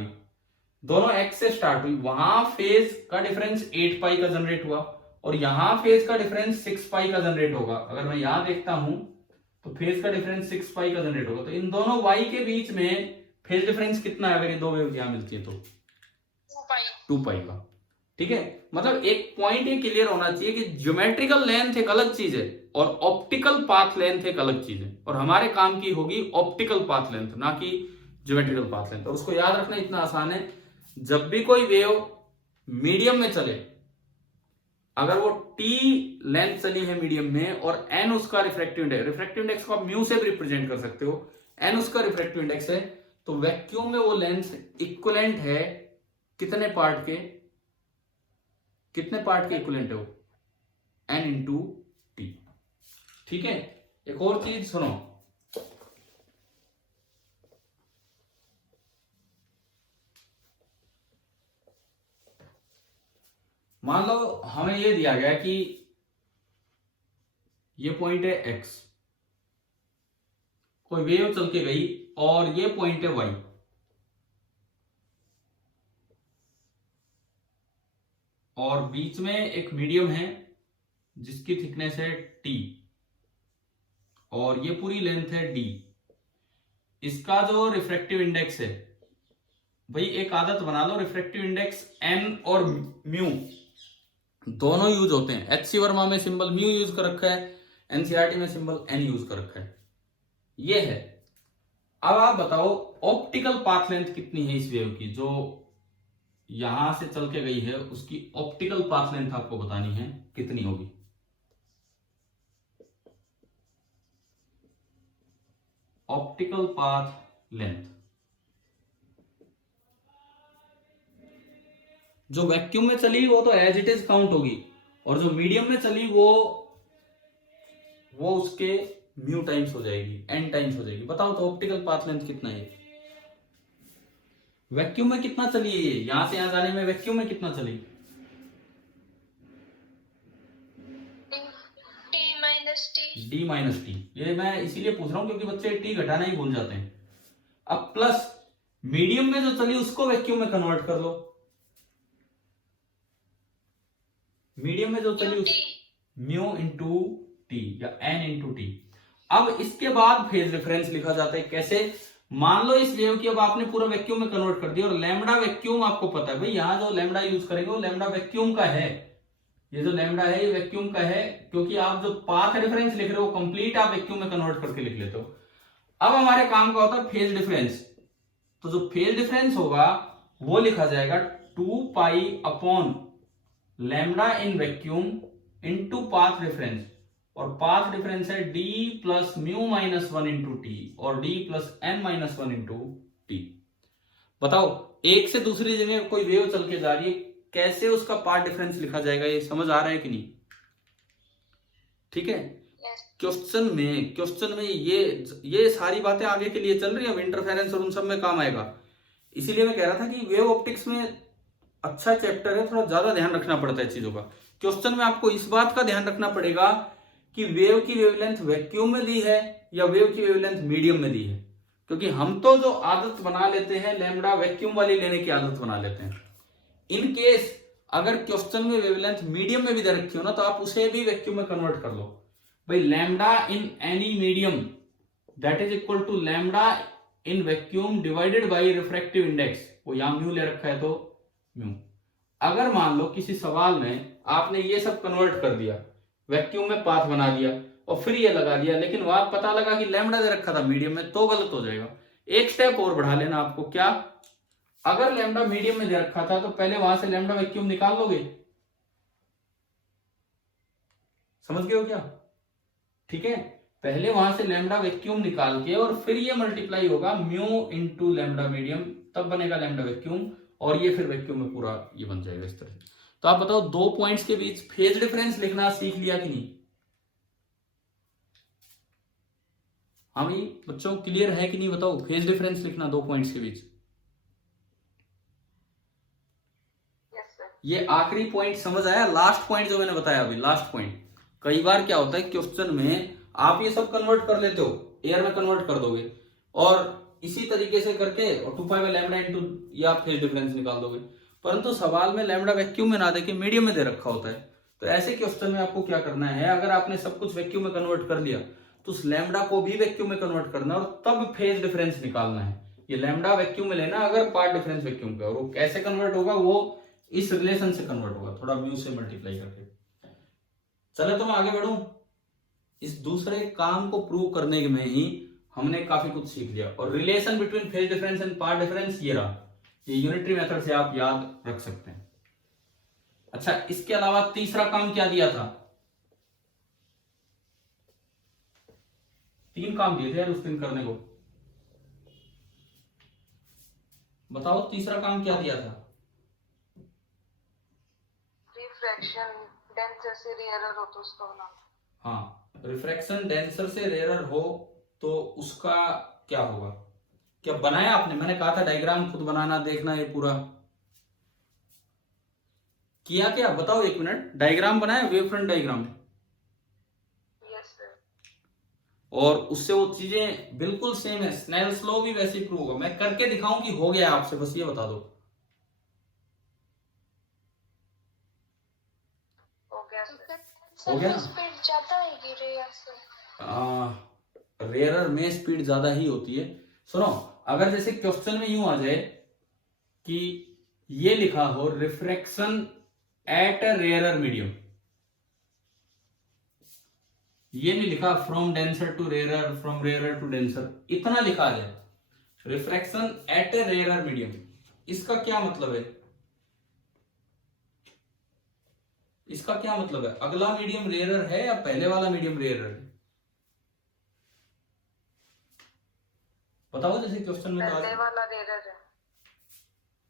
हुई, वहां फेज का डिफरेंस 8 पाई का जनरेट हुआ और यहां फेज का डिफरेंस 6 पाई का जनरेट होगा। अगर मैं यहां देखता हूं तो फेज का डिफरेंस 6 पाई का जनरेट होगा, तो इन दोनों y के बीच में फेज डिफरेंस कितना है अगर ये दो वेव यहां मिलती है तो 2 पाई का। ठीक है, मतलब एक पॉइंट ये क्लियर होना चाहिए कि ज्योमेट्रिकल लेंथ एक अलग चीज है और ऑप्टिकल पाथ लेंथ एक अलग चीज है, और हमारे काम की होगी ऑप्टिकल पाथ लेंथ, ना कि ज्योमेट्रिकल पाथ लेंथ। और उसको याद रखना इतना आसान है, जब भी कोई वेव मीडियम में चले, अगर वो t लेंथ चली है मीडियम में और n उसका रिफ्रैक्टिव इंडेक्स को आप म्यू से भी रिप्रेजेंट कर सकते हो, n उसका रिफ्रैक्टिव इंडेक्स है, तो वैक्यूम में वो लेंथ इक्विवेलेंट है कितने पार्ट के इक्विवेलेंट है वो n इंटू टी। ठीक है, एक और चीज सुनो, मान लो हमें ये दिया गया कि ये पॉइंट है x, कोई वेव चल के गई और ये पॉइंट है y, और बीच में एक मीडियम है जिसकी थिकनेस है t और ये पूरी लेंथ है d। इसका जो रिफ्रैक्टिव इंडेक्स है, भाई एक आदत बना लो, रिफ्रैक्टिव इंडेक्स n और म्यू दोनों यूज होते हैं। एच सी वर्मा में सिंबल म्यू यूज कर रखा है, एनसीईआरटी में सिंबल n यूज कर रखा है, ये है। अब आप बताओ ऑप्टिकल पाथ लेंथ कितनी है इस वेव की, जो यहां से चल के गई है, उसकी ऑप्टिकल पाथ लेंथ आपको बतानी है कितनी होगी। ऑप्टिकल पाथ लेंथ जो वैक्यूम में चली वो तो एज इट इज काउंट होगी, और जो मीडियम में चली वो उसके म्यू टाइम्स हो जाएगी, n टाइम्स हो जाएगी। बताओ तो ऑप्टिकल पाथ लेंथ कितना है, वैक्यूम में कितना चली है, यहां से यहां जाने में वैक्यूम में कितना चली? d minus T. ये मैं इसीलिए पूछ रहा हूं क्योंकि बच्चे t घटाना ही भूल जाते हैं। अब प्लस मीडियम में जो चली उसको वैक्यूम में कन्वर्ट कर लो, मीडियम में जो चली म्यू इंटू टी या n इंटू टी। अब इसके बाद फेज डिफरेंस लिखा जाता है कैसे? मान लो इस वेव की अब आपने पूरा वैक्यूम में कन्वर्ट कर दिया और लैम्डा वैक्यूम आपको पता है, भाई यहां जो लैम्डा यूज करेंगे वो लैम्डा वैक्यूम का है, ये जो लैम्डा है ये वैक्यूम का है, क्योंकि आप जो पाथ डिफरेंस लिख रहे हो कंप्लीट आप वैक्यूम में कन्वर्ट करके लिख लेते हो। अब हमारे काम का होता है फेज डिफरेंस, तो जो फेज डिफरेंस होगा वो लिखा जाएगा 2 pi upon lambda in vacuum into path difference, और पाथ डिफरेंस है d plus mu minus 1 into T और d plus n minus 1 into T. बताओ एक से दूसरी जगह कोई वेव चल के जा रही है, कैसे उसका पाथ डिफरेंस लिखा जाएगा, ये समझ आ रहा है कि नहीं? ठीक है, क्वेश्चन में ये सारी बातें आगे के लिए चल रही है, अब इंटरफेरेंस और उन सब में काम आएगा। इसीलिए मैं कह रहा था कि वेव ऑप्टिक्स में अच्छा चैप्टर है, थोड़ा ज्यादा ध्यान रखना पड़ता है चीजों का। क्वेश्चन में आपको इस बात का ध्यान रखना पड़ेगा कि वेव की वेवलेंथ वैक्यूम में दी है या वेव की वेवलेंथ मीडियम में दी है, क्योंकि हम तो जो आदत बना लेते हैं लैम्डा वैक्यूम वाली लेने की आदत बना लेते हैं। इन केस अगर क्वेश्चन में वेवलेंथ मीडियम में भी दे रखी हो ना, तो आप उसे भी वैक्यूम में कन्वर्ट कर लो भाई। Lambda in any medium that is equal to lambda in vacuum divided by refractive index. वो यहां म्यू ले रखा है तो म्यू। अगर मान लो किसी सवाल में आपने ये सब कन्वर्ट कर दिया, वैक्यूम में पाथ बना दिया और फिर ये लगा दिया, लेकिन वहां पता लगा कि लैम्डा दे रखा था मीडियम में, तो गलत हो जाएगा। एक स्टेप और बढ़ा लेना आपको। क्या? अगर लैम्डा मीडियम में दे रखा था तो पहले वहां से लैम्डा वैक्यूम निकाल लोगे। समझ गए हो क्या? ठीक है, पहले वहां से लैम्डा वैक्यूम निकाल के और फिर ये मल्टीप्लाई होगा म्यू इंटू लैम्डा मीडियम, तब बनेगा लैम्डा वैक्यूम, और ये फिर वैक्यूम में पूरा ये बन जाएगा इस तरह से। तो आप बताओ, दो पॉइंट्स के बीच फेज डिफरेंस लिखना सीख लिया कि नहीं? हाँ भाई बच्चों, क्लियर है कि नहीं बताओ? फेज डिफरेंस लिखना दो पॉइंट्स के बीच। ये आखिरी पॉइंट समझ आया? लास्ट पॉइंट जो मैंने बताया अभी, लास्ट पॉइंट। कई बार क्या होता है क्वेश्चन में आप ये सब कन्वर्ट कर लेते हो, एयर में कन्वर्ट कर दोगे और इसी तरीके से करके और 2 पाई बाय लैम्डा इनटू या फेज डिफरेंस निकाल दोगे, परंतु सवाल में लैम्डा वैक्यूम में ना देके मीडियम में दे रखा होता है। तो ऐसे क्वेश्चन में आपको क्या करना है, अगर आपने सब कुछ वैक्यूम में कन्वर्ट कर लिया तो उस लैम्डा को भी वैक्यूम में कन्वर्ट करना है और तब फेज डिफरेंस निकालना है। ये लैम्डा वैक्यूम में लेना अगर पार्ट डिफरेंस वैक्यूम का, और वो कैसे कन्वर्ट होगा, वो इस रिलेशन से कन्वर्ट होगा, थोड़ा म्यू से मल्टीप्लाई करके। चले तो मैं आगे बढ़ूं। इस दूसरे काम को प्रूव करने में ही हमने काफी कुछ सीख लिया, और relation between phase difference and path difference ये रहा। ये यूनिटरी मेथड से आप याद रख सकते हैं। अच्छा, इसके अलावा तीसरा काम क्या दिया था? 3 काम दिए थे यार उस दिन करने को। बताओ तीसरा काम क्या दिया था? रिफ्रैक्शन डेंसर से रेयरर हो तो उसका होना। हाँ, रिफ्रैक्शन डेंसर से रेयरर हो तो उसका क्या होगा? क्या बनाया आपने? मैंने कहा था डायग्राम खुद बनाना, देखना ये पूरा किया क्या? बताओ 1 मिनट। डायग्राम बनाया, wave front diagram, yes sir. और उससे वो चीजें बिल्कुल सेम है। स्नेल्स लॉ भी वैसे ही प्रूव होगा। मैं करके दिखाऊं कि हो गया आपसे, बस ये बता दो। हो गया सर। हो गया ना? स्पीड ज्यादा आएगी रेयर से। रेयरर में स्पीड ज्यादा ही होती है। सुनो, अगर जैसे क्वेश्चन में यूं आ जाए कि ये लिखा हो refraction at a rarer medium, ये नहीं लिखा from denser to rarer, from rarer to denser, इतना लिखा आ जाए refraction at a rarer medium, इसका क्या मतलब है? इसका क्या मतलब है? अगला मीडियम रेयरर है या पहले वाला मीडियम रेयरर है? बताओ। जैसे क्वेश्चन में पहले वाला रेयरर है।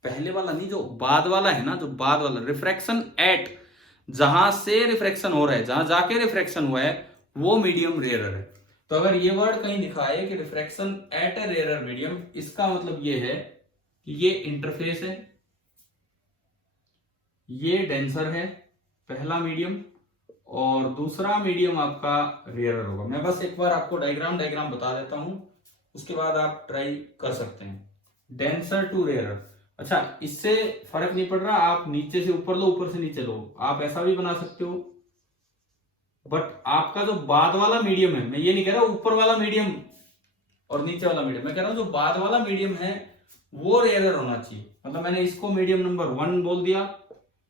पहले वाला नहीं, जो बाद वाला है ना, जो बाद वाला रिफ्रैक्शन एट, जहां से रिफ्रैक्शन हो रहा है, जहां जाके रिफ्रैक्शन हुआ है, वो मीडियम रेयरर है। तो अगर ये वर्ड कहीं लिखा है कि refraction at a rarer medium, इसका मतलब ये है कि ये इंटरफेस है, ये डेंसर है पहला मीडियम, और दूसरा मीडियम आपका रेयरर होगा। मैं बस एक बार आपको डायग्राम बता देता हूं, उसके बाद आप ट्राई कर सकते हैं। Denser to rarer. अच्छा, इससे फर्क नहीं पड़ रहा, आप नीचे से ऊपर लो, ऊपर से नीचे लो, आप ऐसा भी बना सकते हो। बट आपका जो बाद वाला मीडियम है, मैं ये नहीं कह रहा ऊपर वाला मीडियम और नीचे वाला मीडियम, मैं कह रहा हूं जो बाद वाला मीडियम है वो रेयरर होना चाहिए। मतलब मैंने इसको मीडियम नंबर 1 बोल दिया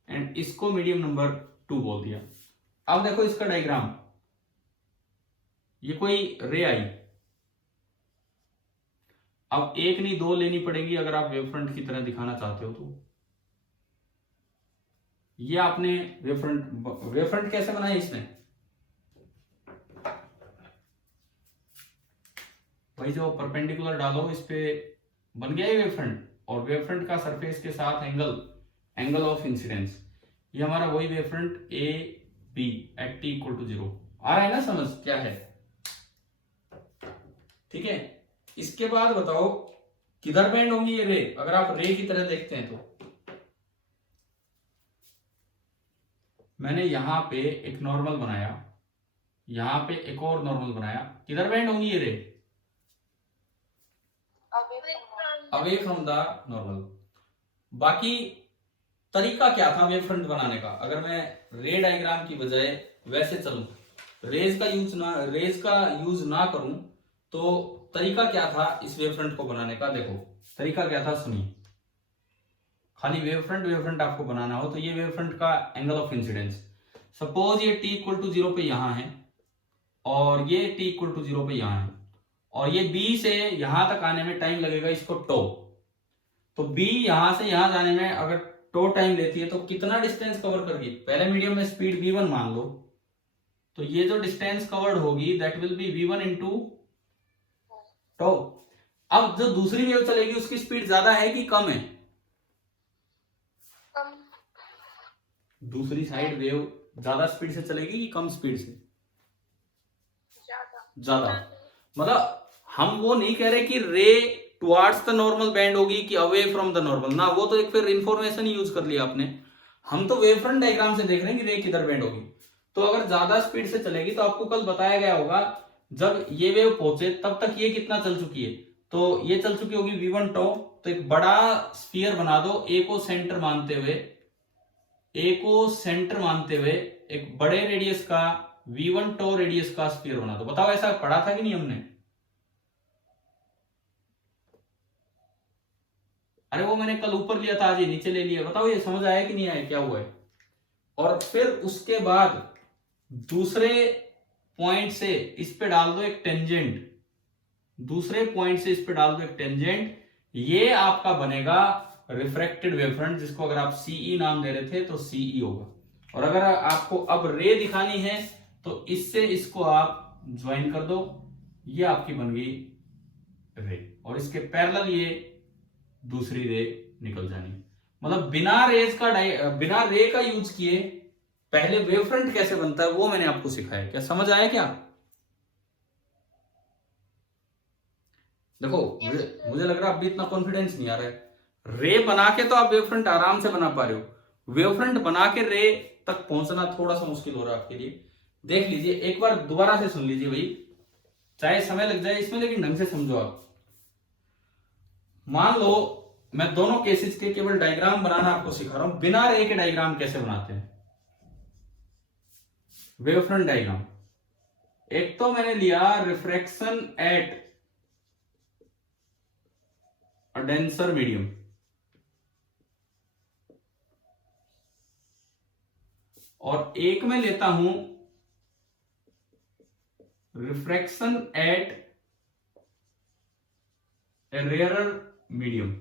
एंड इसको मीडियम नंबर 2 बोल दिया। अब देखो इसका डायग्राम, ये कोई रे आई, अब 1 नहीं 2 लेनी पड़ेगी अगर आप वेवफ्रंट की तरह दिखाना चाहते हो तो। ये आपने वेवफ्रंट कैसे बनाया इसने? भाई जो परपेंडिकुलर डालो इस पे बन गया ये वेवफ्रंट, और वेवफ्रंट का सरफेस के साथ एंगल ऑफ इंसिडेंस, ये हमारा वही wavefront A B at t equal to 0। आ रहा है ना समझ क्या है? ठीक है। इसके बाद बताओ किधर बेंड होंगी ये रे, अगर आप रे की तरह देखते हैं तो। मैंने यहां पे एक नॉर्मल बनाया, यहां पे एक और नॉर्मल बनाया, किधर बेंड होंगी ये रे? Away from the normal. बाकी तरीका क्या था वेव फ्रंट बनाने का? अगर मैं रे डायग्राम की बजाय वैसे चलूं, रेज का यूज ना करूं, तो तरीका क्या था इस वेव फ्रंट को बनाने का? देखो तरीका क्या था, सुनिए। खाली वेव फ्रंट आपको बनाना हो तो ये वेव फ्रंट का एंगल ऑफ इंसिडेंस, सपोज ये t इक्वल टू 0 पे यहां है और ये t इक्वल टू 0 पे यहां है, और ये b से यहां तक आने में टाइम लगेगा इसको टो। तो b यहां से यहां जाने में अगर टो टाइम लेती है तो कितना डिस्टेंस कवर करगी? पहले मीडियम में स्पीड v1 मान लो, तो ये जो डिस्टेंस कवर्ड होगी that will be v1 into tau. अब जो दूसरी वेव चलेगी उसकी स्पीड ज्यादा है कि कम है? कम। दूसरी साइड वेव ज्यादा स्पीड से चलेगी कि कम स्पीड से? ज्यादा। ज्यादा। मतलब हम वो नहीं कह रहे कि रे टुवार्ड्स द नॉर्मल बैंड होगी कि अवे फ्रॉम द नॉर्मल ना, वो तो एक फिर इंफॉर्मेशन ही यूज कर लिया आपने। हम तो वेव फ्रंट डायग्राम से देख रहे हैं कि रे किधर बैंड होगी। तो अगर ज्यादा स्पीड से चलेगी तो आपको कल बताया गया होगा जब ये वेव पहुंचे तब तक ये कितना चल चुकी है, तो ये चल चुकी होगी v1 टो। तो एक बड़ा स्फीयर बना दो, ए को सेंटर मानते हुए एक बड़े रेडियस का v1 टो रेडियस का स्फीयर बना दो। बताओ ऐसा पढ़ा था कि नहीं हमने? अरे वो मैंने कल ऊपर लिया था, आज ये नीचे ले लिया। बताओ ये समझ आया कि नहीं आया, क्या हुआ है? और फिर उसके बाद दूसरे पॉइंट से इस पे डाल दो एक टेंजेंट, ये आपका बनेगा रिफ्रैक्टेड वेव फ्रंट, जिसको अगर आप सीई नाम दे रहे थे तो सीई होगा। और अगर आपको अब रे दिखानी है तो इससे इसको आप ज्वाइन कर दो, ये आपकी बन गई रे, और इसके पैरेलल ये दूसरी रे निकल जानी। मतलब बिना रे का यूज किए पहले वेव फ्रंट कैसे बनता है वो मैंने आपको सिखाया। क्या समझ आया क्या? देखो मुझे लग रहा है अब भी इतना कॉन्फिडेंस नहीं आ रहा है। रे बना के तो आप वेव फ्रंट आराम से बना पा रहे हो, वेव फ्रंट बना के रे तक पहुंचना थोड़ा सा मुश्किल हो रहा है आपके लिए। देख लीजिए, एक बार दोबारा से सुन लीजिए भाई, चाहे समय लग जाए इसमें लेकिन ढंग से समझो आप। मान लो मैं दोनों केसेस के केवल डायग्राम बनाना आपको सिखा रहा हूं, बिना रे के डायग्राम कैसे बनाते हैं वेव फ्रंट डायग्राम। एक तो मैंने लिया refraction at a denser medium, और एक में लेता हूं refraction at A rarer medium.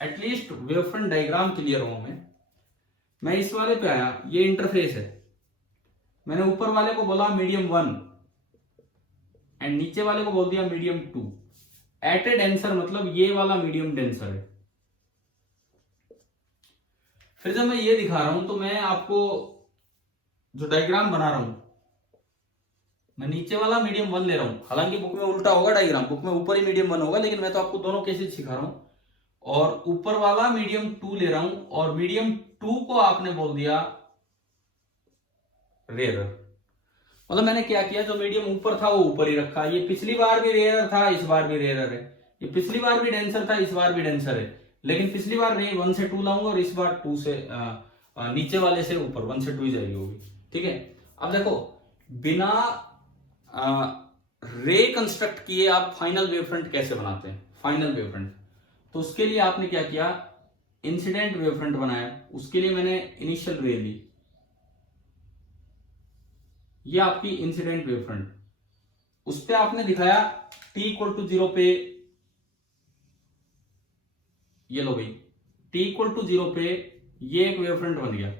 At least wave front diagram clear हो मैं इस वाले पे आया, ये इंटरफेस है, मैंने ऊपर वाले को बोला मीडियम 1 एंड नीचे वाले को बोल दिया मीडियम 2 एट ए डेंसर, मतलब ये वाला मीडियम डेंसर है। फिर जब मैं ये दिखा रहा हूं तो मैं आपको जो डायग्राम बना रहा हूं मैं नीचे वाला मीडियम 1 ले रहा हूं, हालांकि बुक में उल्टा होगा डायग्राम, बुक में ऊपर ही मीडियम 1 होगा, लेकिन मैं तो आपको दोनों केसेस सिखा रहा हूं। और ऊपर वाला मीडियम 2 ले रहा हूं और मीडियम 2 को आपने बोल दिया रेयरर। मतलब मैंने क्या किया, जो मीडियम ऊपर था वो ऊपर ही रखा, ये पिछली बार भी रेयरर था इस बार भी रेयरर है, ये पिछली बार भी डेंसर था इस बार भी डेंसर है, लेकिन पिछली बार रे 1 से 2 लाऊंगा और इस बार 2 से नीचे वाले से ऊपर 1 से 2 ही जाएगी होगी। ठीक है, अब देखो बिना रे कंस्ट्रक्ट किए आप फाइनल वेव फ्रंट कैसे बनाते हैं? फाइनल वेव फ्रंट, तो उसके लिए आपने क्या किया, इंसिडेंट वेव फ्रंट बनाया। उसके लिए मैंने इनिशियल रे ली, ये आपकी इंसिडेंट वेव फ्रंट, उस पर आपने दिखाया t इक्वल टू 0 पे, ये लो भाई t इक्वल टू 0 पे ये एक वेव फ्रंट बन गया।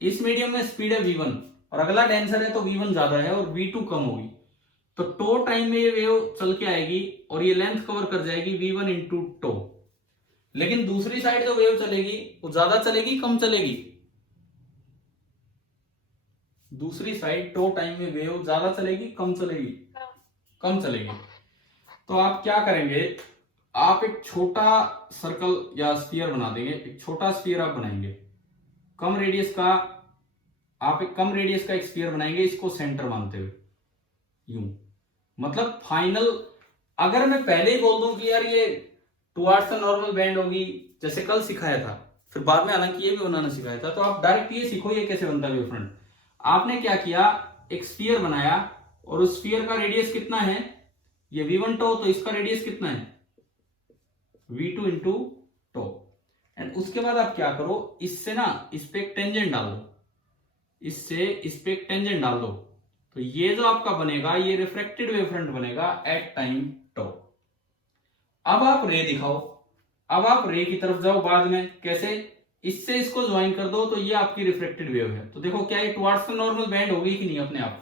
इस मीडियम में स्पीड है v1 और अगला डेंसर है तो v1 ज्यादा है और v2 कम होगी, तो टो टाइम में ये वेव चल के आएगी और ये लेंथ कवर कर जाएगी v1 इंटू टो। लेकिन दूसरी साइड जो वेव चलेगी वो ज्यादा चलेगी कम चलेगी? दूसरी साइड टो टाइम में वेव ज्यादा चलेगी कम चलेगी? कम चलेगी। तो आप क्या करेंगे, आप एक छोटा सर्कल या स्फीयर बना देंगे, एक छोटा स्फीयर आप बनाएंगे कम रेडियस का, आप एक कम रेडियस का एक स्फीयर बनाएंगे इसको सेंटर मानते हुए यूं। मतलब फाइनल, अगर मैं पहले ही बोल दूं कि यार ये टुवर्ड्स द नॉर्मल बैंड होगी, जैसे कल सिखाया था, फिर बाद में हालांकि ये भी बनाना सिखाया था। तो आप डायरेक्ट ये सीखो ये कैसे बनता है वेव फ्रंट। आपने क्या किया, एक स्फीयर बनाया और उस स्फीयर का रेडियस कितना है, ये v1 टो, तो इसका रेडियस कितना है v2 इंटू टो। एंड उसके बाद आप क्या करो, इससे ना इस पे एक टेंजेंट डाल दो, इससे इस पे एक टेंजेंट डाल दो, तो ये जो आपका बनेगा ये रिफ्रेक्टेड वेव फ्रंट बनेगा एट टाइम टो। अब आप रे दिखाओ, अब आप रे की तरफ जाओ बाद में, कैसे, इससे इसको ज्वाइन कर दो तो ये आपकी रिफ्लेक्टेड वेव है। तो देखो क्या ये टुवर्ड्स द नॉर्मल बैंड होगी कि नहीं अपने आप,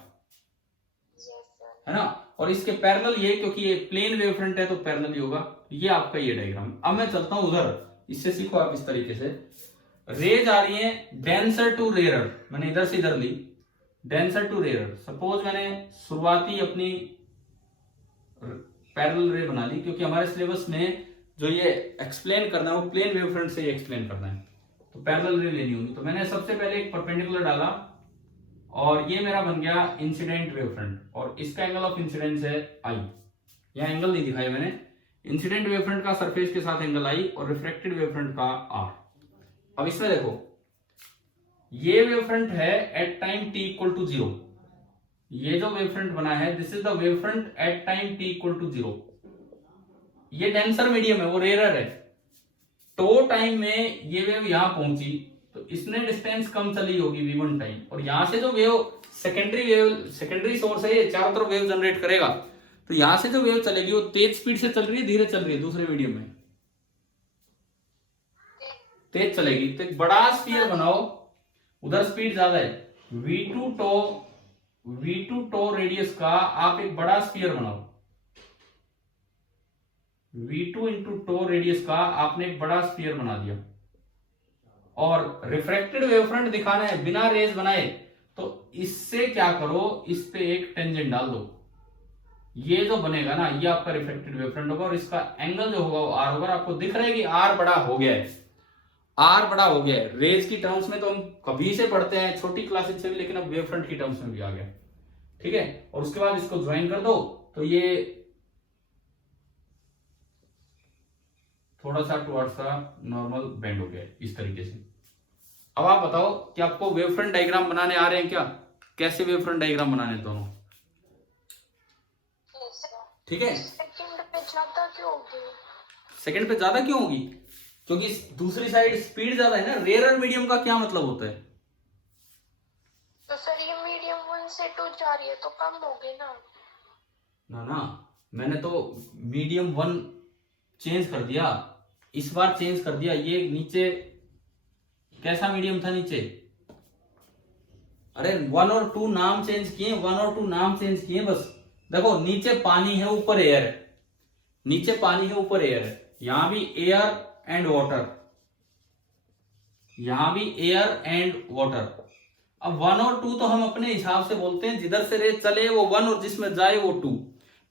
है ना। और इसके पैरेलल ये, क्योंकि ये प्लेन वेव फ्रंट है तो पैरेलल ही होगा। ये आपका ये डायग्राम। अब मैं चलता हूं उधर, इससे सीखो आप इस तरीके से। रेज आ रही है डेंसर टू रेयर, मैंने इधर से इधर ली, डेंसर टू रेयर। सपोज मैंने शुरुआती अपनी पैरेलल रे बना ली, क्योंकि हमारे सिलेबस में जो ये एक्सप्लेन करना है वो प्लेन वेव फ्रंट से ही एक्सप्लेन करना है, तो पैरेलल रे लेनी होगी। तो मैंने सबसे पहले एक परपेंडिकुलर डाला और ये मेरा बन गया इंसिडेंट वेव फ्रंट, और इसका एंगल ऑफ इंसिडेंस है आई। यहां एंगल नहीं दिखाया मैंने, इंसिडेंट वेव फ्रंट का सरफेस के साथ एंगल आई और रिफ्लेक्टेड वेव फ्रंट का आर। अब इसमें देखो ये वेव फ्रंट है at time t equal to 0, ये जो वेव फ्रंट बना है this is the wave front at time t equal to 0। ये डेंसर मीडियम है, वो रेयर है। टो टाइम में ये वेव यहां पहुंची तो इसने डिस्टेंस कम चली होगी v1 टाइम, और यहां से जो वेव सेकेंडरी सोर्स है ये चारों तरफ वेव जनरेट करेगा, तो यहां से जो वेव चलेगी वो तेज स्पीड से चल रही है धीरे चल रही है, दूसरे मीडियम में तेज चलेगी। तो एक बड़ा स्फीयर बनाओ, उधर स्पीड ज्यादा है, v2 टो रेडियस का आप एक बड़ा स्फीयर बनाओ, v2 इंटू टो रेडियस का आपने एक बड़ा स्फीयर बना दिया। और रिफ्रैक्टेड वेव फ्रंट दिखाना है बिना रेज बनाए, तो इससे क्या करो, इस पे एक टेंजेंट डाल दो, ये जो बनेगा ना ये आपका रिफ्लेक्टेड वेव फ्रंट होगा, और इसका एंगल जो होगा वो आर होगा। आपको दिख रहा है कि आर बड़ा हो गया है, आर बड़ा हो गया है। रेज की टर्म्स में तो हम कभी से पढ़ते हैं छोटी क्लासेस से भी, लेकिन अब वेव फ्रंट की टर्म्स में भी आ गया, ठीक है। और उसके बाद इसको ज्वाइन कर दो तो ये थोड़ा सा टुवर्ड्स सा नॉर्मल बेंड हो गया है इस तरीके से। अब आप बताओ कि आपको वेव फ्रंट डायग्राम बनाने आ रहे हैं क्या, कैसे वेव फ्रंट डायग्राम बनाने दोनों, ठीक है। सेकंड पे ज्यादा क्यों होगी? सेकंड पे ज्यादा क्यों होगी, क्योंकि दूसरी साइड स्पीड ज्यादा है ना। रेयर मीडियम का क्या मतलब होता है, तो सर ये मीडियम 1 से 2 जा रही है तो कम होगी ना। ना मैंने तो मीडियम 1 चेंज कर दिया, इस बार चेंज कर दिया। ये नीचे कैसा मीडियम था नीचे, अरे 1 और 2 नाम चेंज किए, 1 और 2 नाम चेंज किए बस। देखो नीचे पानी है ऊपर एयर है, नीचे पानी है ऊपर एयर है, यहां भी एयर एंड वाटर, यहां भी एयर एंड वाटर। अब 1 और 2 तो हम अपने हिसाब से बोलते हैं, जिधर से रे चले वो 1 और जिसमें जाए वो 2।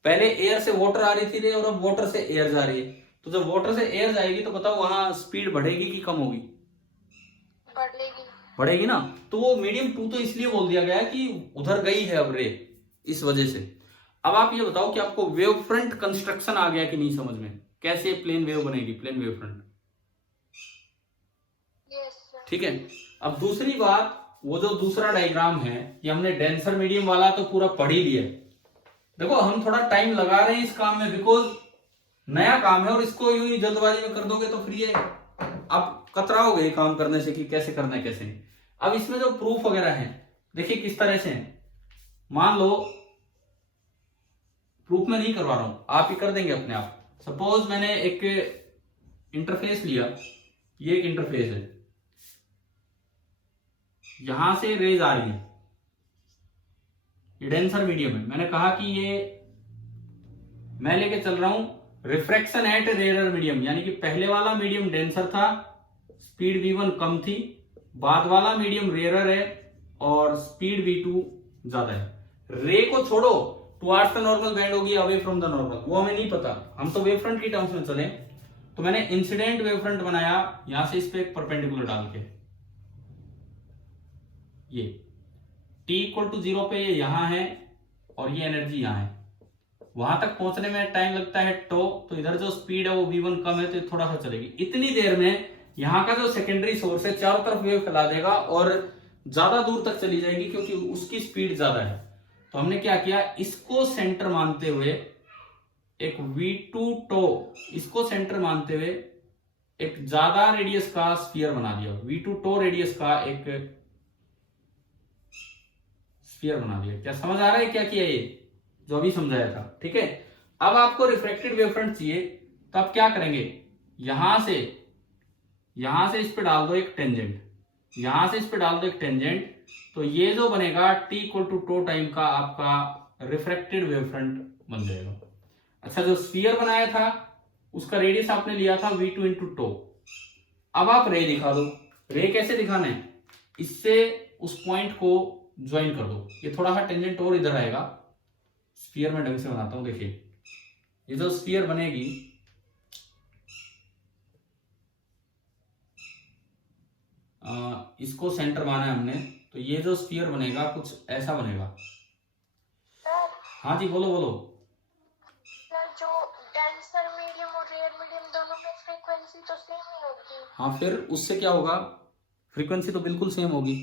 पहले एयर से वाटर आ रही थी रे, और अब वाटर से एयर जा रही है। तो जब वाटर से एयर जाएगी तो बताओ वहां स्पीड बढ़ेगी कि कम होगी, बढ़ेगी ना। तो वो मीडियम 2 तो इसलिए बोल दिया गया कि उधर गई है अब रे, इस वजह से। अब आप ये बताओ कि आपको वेव फ्रंट कंस्ट्रक्शन आ गया कि नहीं समझ में, कैसे प्लेन वेव बनेगी, प्लेन वेव फ्रंट, ठीक है। अब दूसरी बात, वो जो दूसरा डायग्राम है ये हमने डेंसर मीडियम वाला तो पूरा पढ़ ही लिया। देखो हम थोड़ा टाइम लगा रहे हैं इस काम में, बिकॉज नया काम है, और इसको यूं ही जल्दबाजी में कर दोगे तो फिर ये आप कतराओगे ये काम करने से कि कैसे करना है कैसे नहीं। अब इसमें जो प्रूफ वगैरह है देखिए किस तरह से है। मान लो प्रूफ में नहीं करवा रहा हूं, आप ही कर देंगे अपने आप। सपोज मैंने एक इंटरफेस लिया, ये एक इंटरफेस है, यहां से रेज आ रही है, ये डेंसर मीडियम है। मैंने कहा कि ये मैं लेके चल रहा हूं रिफ्रैक्शन एट रेयर मीडियम, यानी कि पहले वाला मीडियम डेंसर था, स्पीड v1 कम थी, बाद वाला मीडियम रेयर है और स्पीड v2 ज्यादा है। रे को छोड़ो, टुवर्ड्स द नॉर्मल बैंड होगी, अवे फ्रॉम द नॉर्मल, वो हमें नहीं पता, हम तो वेव फ्रंट की टर्म्स में चले। तो मैंने इंसिडेंट वेव फ्रंट बनाया, यहां से इस पे एक परपेंडिकुलर डाल के, ये t इक्वल टू 0 पे ये यहां है और ये एनर्जी यहां है, वहां तक पहुंचने में टाइम लगता है टो, तो इधर जो स्पीड है वो v1 कम है तो थोड़ा सा चलेगी। इतनी देर में यहाँ का जो सेकेंडरी सोर्स है चारों तरफ वेव फैला देगा और ज्यादा दूर तक चली जाएगी क्योंकि उसकी स्पीड ज्यादा है। तो हमने क्या किया, इसको सेंटर मानते हुए एक v2 टो, इसको सेंटर मानते हुए एक ज्यादा रेडियस का स्फीयर बना दिया, v2 टो रेडियस का एक स्फीयर बना दिया। क्या समझ आ रहा है क्या किया ये जो अभी समझाया था? ठीक है, अब आपको रिफ्लेक्टेड वेव फ्रंट चाहिए तो आप क्या करेंगे, यहां से इस पे डाल दो एक टेंजेंट, यहां से इस पे डाल दो एक टेंजेंट, तो ये जो बनेगा t equal to tau time का आपका रिफ्रेक्टेड वेव फ्रंट बन जाएगा। अच्छा, जो स्फीयर बनाया था उसका रेडियस आपने लिया था v2 इंटू टो। अब आप रे दिखा दो। रे कैसे दिखाना है, इससे उस पॉइंट को ज्वाइन कर दो। ये थोड़ा सा टेंजेंट और इधर आएगा, स्फीयर में ढंग से बनाता हूं। देखिए ये जो स्फीयर बनेगी, इसको सेंटर माना है हमने, तो ये जो स्फीयर बनेगा कुछ ऐसा बनेगा। सर हाँ जी, बोलो बोलो। सर जो डेंसर मीडियम और रेयर मीडियम दोनों में फ्रीक्वेंसी तो सेम ही होगी। हाँ, फिर उससे क्या होगा, फ्रीक्वेंसी तो बिल्कुल सेम होगी।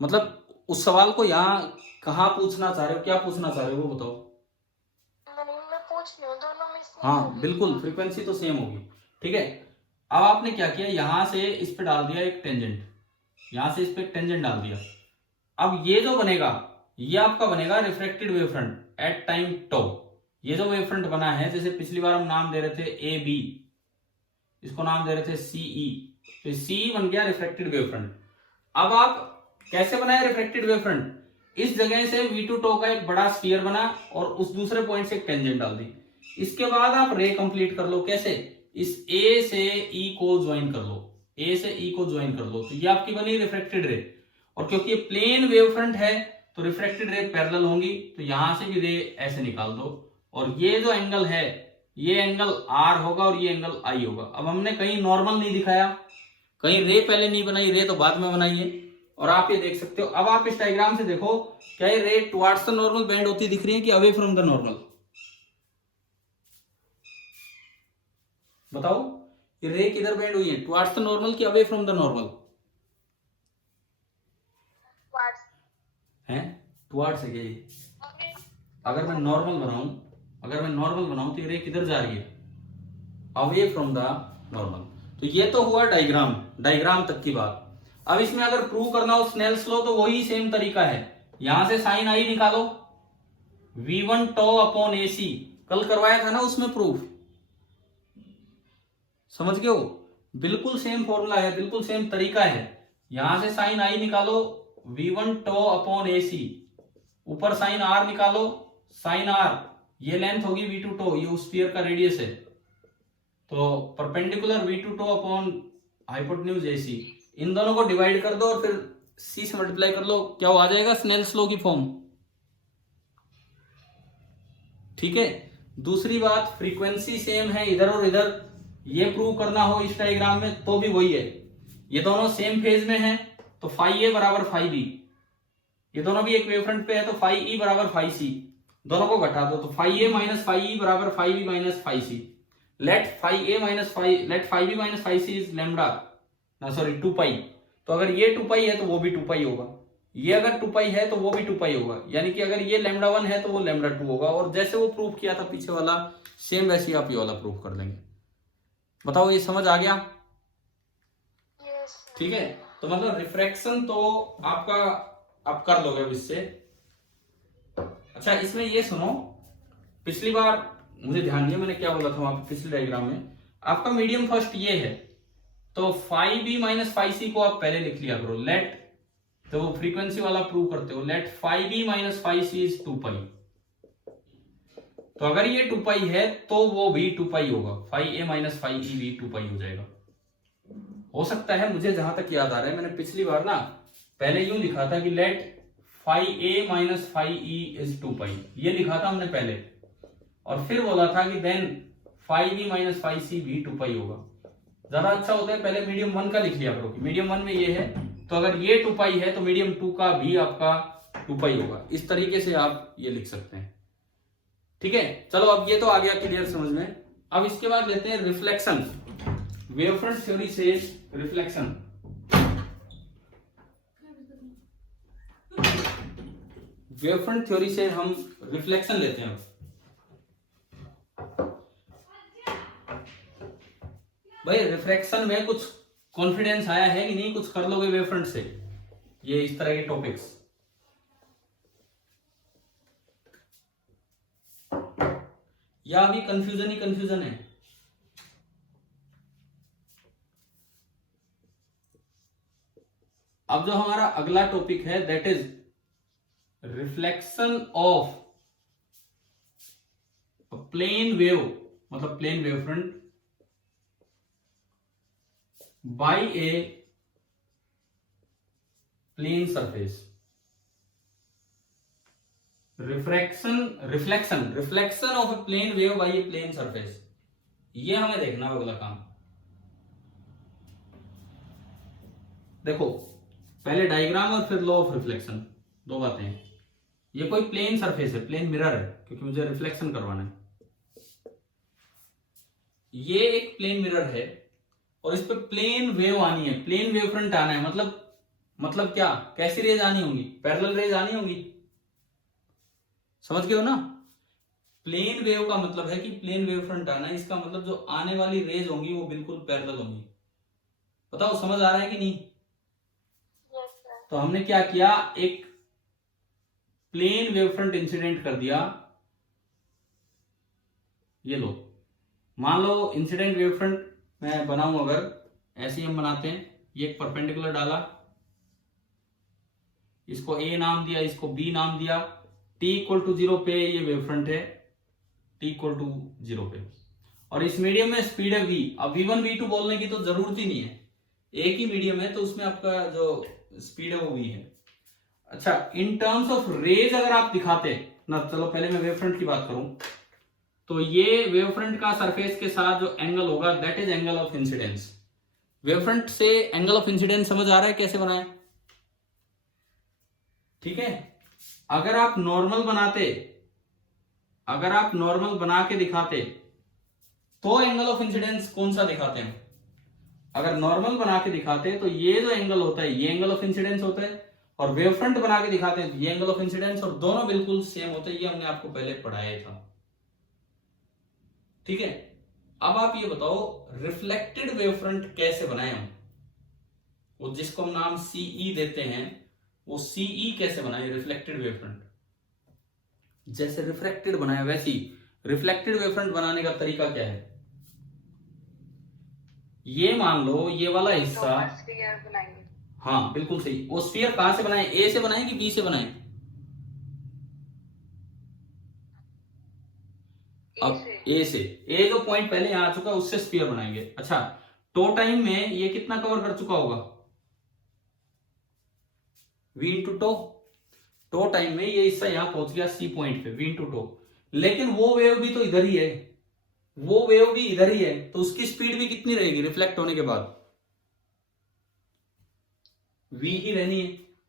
मतलब उस सवाल को यहाँ कहाँ पूछना चाह रहे हो, क्या पूछना चाह रहे हो वो बताओ। मैं पूछ रही हूँ दोनों में सेम हाँ होगी। बिल्कुल, फ्रीक्वेंसी तो सेम होगी। ठीक है, अब आपने क्या किया, यहां से इस पे डाल दिया एक टेंजेंट, यहां से इस पे एक टेंजेंट डाल दिया। अब ये जो बनेगा ये आपका बनेगा reflected wave front at time tau. ये जो वेव फ्रंट बना है, जैसे पिछली बार हम नाम दे रहे थे ए बी, इसको नाम दे रहे थे सीई, तो सी बन गया रिफ्लेक्टेड वेव फ्रंट। अब आप कैसे बनाए रिफ्लेक्टेड वेव फ्रंट, इस जगह से v2 टो का एक बड़ा स्फीयर बना और उस दूसरे पॉइंट से एक टेंजेंट डाल दी। इसके बाद आप रे कंप्लीट कर लो। कैसे, इस A से E को ज्वाइन कर लो, A से E को ज्वाइन कर लो, तो ये आपकी बनी रिफ्लेक्टेड रे। और क्योंकि ये प्लेन वेव फ्रंट है तो रिफ्लेक्टेड रे पैरेलल होंगी, तो यहां से भी रे ऐसे निकाल दो, और ये जो एंगल है ये एंगल R होगा और ये एंगल I होगा। अब हमने कहीं नॉर्मल नहीं दिखाया, कहीं रे पहले नहीं बनाई, रे तो बाद में बनाई है, और आप ये देख सकते हो। अब आप इस डायग्राम से देखो, क्या ये रे टुवर्ड्स द नॉर्मल बेंड होती दिख रही है कि अवे फ्रॉम द नॉर्मल? बताओ, ये रे किधर बेंड हुई है, टुवर्ड्स द नॉर्मल कि अवे फ्रॉम द नॉर्मल? है टुवर्ड्स है क्या ये? अगर मैं नॉर्मल बनाऊं तो ये रे किधर जा रही है, अवे फ्रॉम द नॉर्मल। तो ये तो हुआ डायग्राम तक की बात। अब इसमें अगर प्रूव करना हो स्नेल्स लॉ, तो वही सेम तरीका है। यहां से साइन आई निकालो, v1 टो अपॉन AC, कल करवाया था ना उसमें प्रूफ, समझ गए हो? बिल्कुल सेम फॉर्मूला है, बिल्कुल सेम तरीका है। यहां से साइन आई निकालो, v1 टो अपॉन AC, ऊपर साइन R निकालो, साइन R ये लेंथ होगी v2 टो, ये उस स्फीयर का रेडियस है, तो perpendicular v2 tau upon hypotenuse AC, इन दोनों को डिवाइड कर दो और फिर C से मल्टीप्लाई कर लो, क्या वो आ जाएगा स्नेल्स लॉ की फॉर्म। ठीक है, दूसरी बात, फ्रीक्वेंसी सेम है इधर और इधर, ये प्रूव करना हो इस डायग्राम में तो भी वही है। ये दोनों सेम फेज में हैं तो फाई ए बराबर फाई बी, ये दोनों भी एक वेवफ्रंट पे है तो फाई ई बराबर फाई सी, दोनों को घटा दो तो phi A minus phi E बराबर phi B minus phi C. Let phi B minus phi C is lambda, ना सॉरी 2 पाई। तो अगर ये 2 पाई है तो वो भी 2 पाई होगा, ये अगर 2 पाई है तो वो भी 2 पाई होगा, यानी कि अगर ये लैम्डा 1 है तो वो लैम्डा 2 होगा। और जैसे वो प्रूव किया था पीछे वाला, सेम वैसे ही आप ये वाला प्रूव कर देंगे। बताओ, ये समझ आ गया? ठीक है, तो मतलब रिफ्रैक्शन तो आपका आप कर लोगे अब इससे। अच्छा, इसमें ये सुनो, पिछली बार मुझे ध्यान दिया मैंने क्या बोला था वहां पे पिछले डायग्राम में, आपका मीडियम फर्स्ट ये है, तो फाई बी माइनस फाई सी को आप पहले लिख लिया करो। लेट, तो वो फ्रीक्वेंसी वाला प्रूव करते हो, let phi B minus phi C is 2 pi. तो अगर ये 2 पाई है तो वो भी 2 पाई होगा, फाई ए माइनस फाई ई भी 2 पाई हो जाएगा। हो सकता है, मुझे जहां तक याद आ रहा है मैंने पिछली बार ना पहले यूं लिखा था कि let phi A minus phi E is 2 pi, ये लिखा था हमने पहले, और फिर बोला था कि then phi B minus phi C भी 2 पाई होगा। ज्यादा अच्छा होता है पहले मीडियम 1 का लिख लिया करो कि मीडियम 1 में ये है, तो अगर ये 2 पाई है तो मीडियम 2 का भी आपका 2 पाई होगा। इस तरीके से आप ये लिख सकते हैं। ठीक है, चलो अब ये तो आ गया क्लियर समझ में। अब इसके बाद लेते हैं रिफ्लेक्शन। वेवफ्रंट थ्योरी से रिफ्लेक्शन। वेवफ्रंट थ्योरी से हम रिफ्लेक्शन लेते हैं। भाई रिफ्लेक्शन में कुछ कॉन्फिडेंस आया है कि नहीं, कुछ कर लोगे वेवफ्रंट से, ये इस तरह के टॉपिक्स। या अभी कंफ्यूजन ही कंफ्यूजन है? अब जो हमारा अगला टॉपिक है that is reflection of plane wave, मतलब plane wave front by a plane surface. Reflection of a plane wave by a plane surface, ये हमें देखना है अगला काम। देखो पहले डायग्राम और फिर लॉ ऑफ रिफ्लेक्शन, दो बातें हैं। ये कोई प्लेन सरफेस है, प्लेन मिरर है, क्योंकि मुझे रिफ्लेक्शन करवाना है। ये एक प्लेन मिरर है और इस पे प्लेन वेव आनी है, प्लेन वेव फ्रंट आना है। मतलब क्या, कैसी रेज आनी होंगी? पैरेलल रेज आनी होंगी, समझ गए हो ना? प्लेन वेव का मतलब है कि प्लेन वेव फ्रंट आना है, इसका मतलब जो आने वाली रेज होंगी वो बिल्कुल पैरेलल होंगी। बताओ समझ आ रहा है कि नहीं? तो हमने क्या किया, एक प्लेन वेव फ्रंट इंसिडेंट कर दिया। ये लो, मान लो इंसिडेंट वेव फ्रंट मैं बनाऊं, अगर ऐसे ही हम बनाते हैं, ये एक परपेंडिकुलर डाला, इसको ए नाम दिया, इसको बी नाम दिया, t इक्वल टू 0 पे ये वेव फ्रंट है, t इक्वल टू 0 पे, और इस मीडियम में स्पीड है v। अब v1 v2 बोलने की तो जरूरत ही नहीं है, एक ही मीडियम है तो उसमें आपका जो स्पीड है वो v है। अच्छा, इन टर्म्स ऑफ रेज अगर आप दिखाते ना, चलो पहले मैं वेव फ्रंट की बात करूं, तो ये वेव फ्रंट का सरफेस के साथ जो एंगल होगा that is angle of incidence. Wave front से एंगल ऑफ इंसिडेंस समझ आ रहा है कैसे बनाए? ठीक है, अगर आप नॉर्मल बना के दिखाते तो एंगल ऑफ इंसिडेंस कौन सा दिखाते हैं? अगर नॉर्मल बना के दिखाते तो ये जो एंगल होता है ये एंगल ऑफ इंसिडेंस होता है, और वेव फ्रंट बना के दिखाते हैं तो ये एंगल ऑफ इंसिडेंस, और दोनों बिल्कुल सेम होते हैं। ये हमने आपको पहले पढ़ाया था, ठीक है। अब आप ये बताओ रिफ्लेक्टेड वेव फ्रंट कैसे बनाए हम? वो जिसको हम नाम सीई देते हैं, वो सीई कैसे बनाए रिफ्लेक्टेड वेव फ्रंट? जैसे रिफ्लेक्टेड बनाया वैसे ही रिफ्लेक्टेड वेव फ्रंट बनाने का तरीका क्या है? ये मान लो ये वाला हिस्सा, बनाएंगे। हाँ बिल्कुल सही। वो स्फीयर कहां से बनाए? ए से बनाए कि बी से बनाए? अब ए से, ए जो पॉइंट पहले यहां आ चुका है उससे स्फीयर बनाएंगे। अच्छा, टो टाइम में ये कितना कवर कर चुका होगा? v इंटू टो टाइम में ये हिस्सा यहां पहुंच गया सी पॉइंट पे, v इंटू टो। लेकिन वो वेव भी तो इधर ही है, तो उसकी स्पीड भी कितनी रहेगी रिफ्लेक्ट होने के बाद? v ही रहनी है।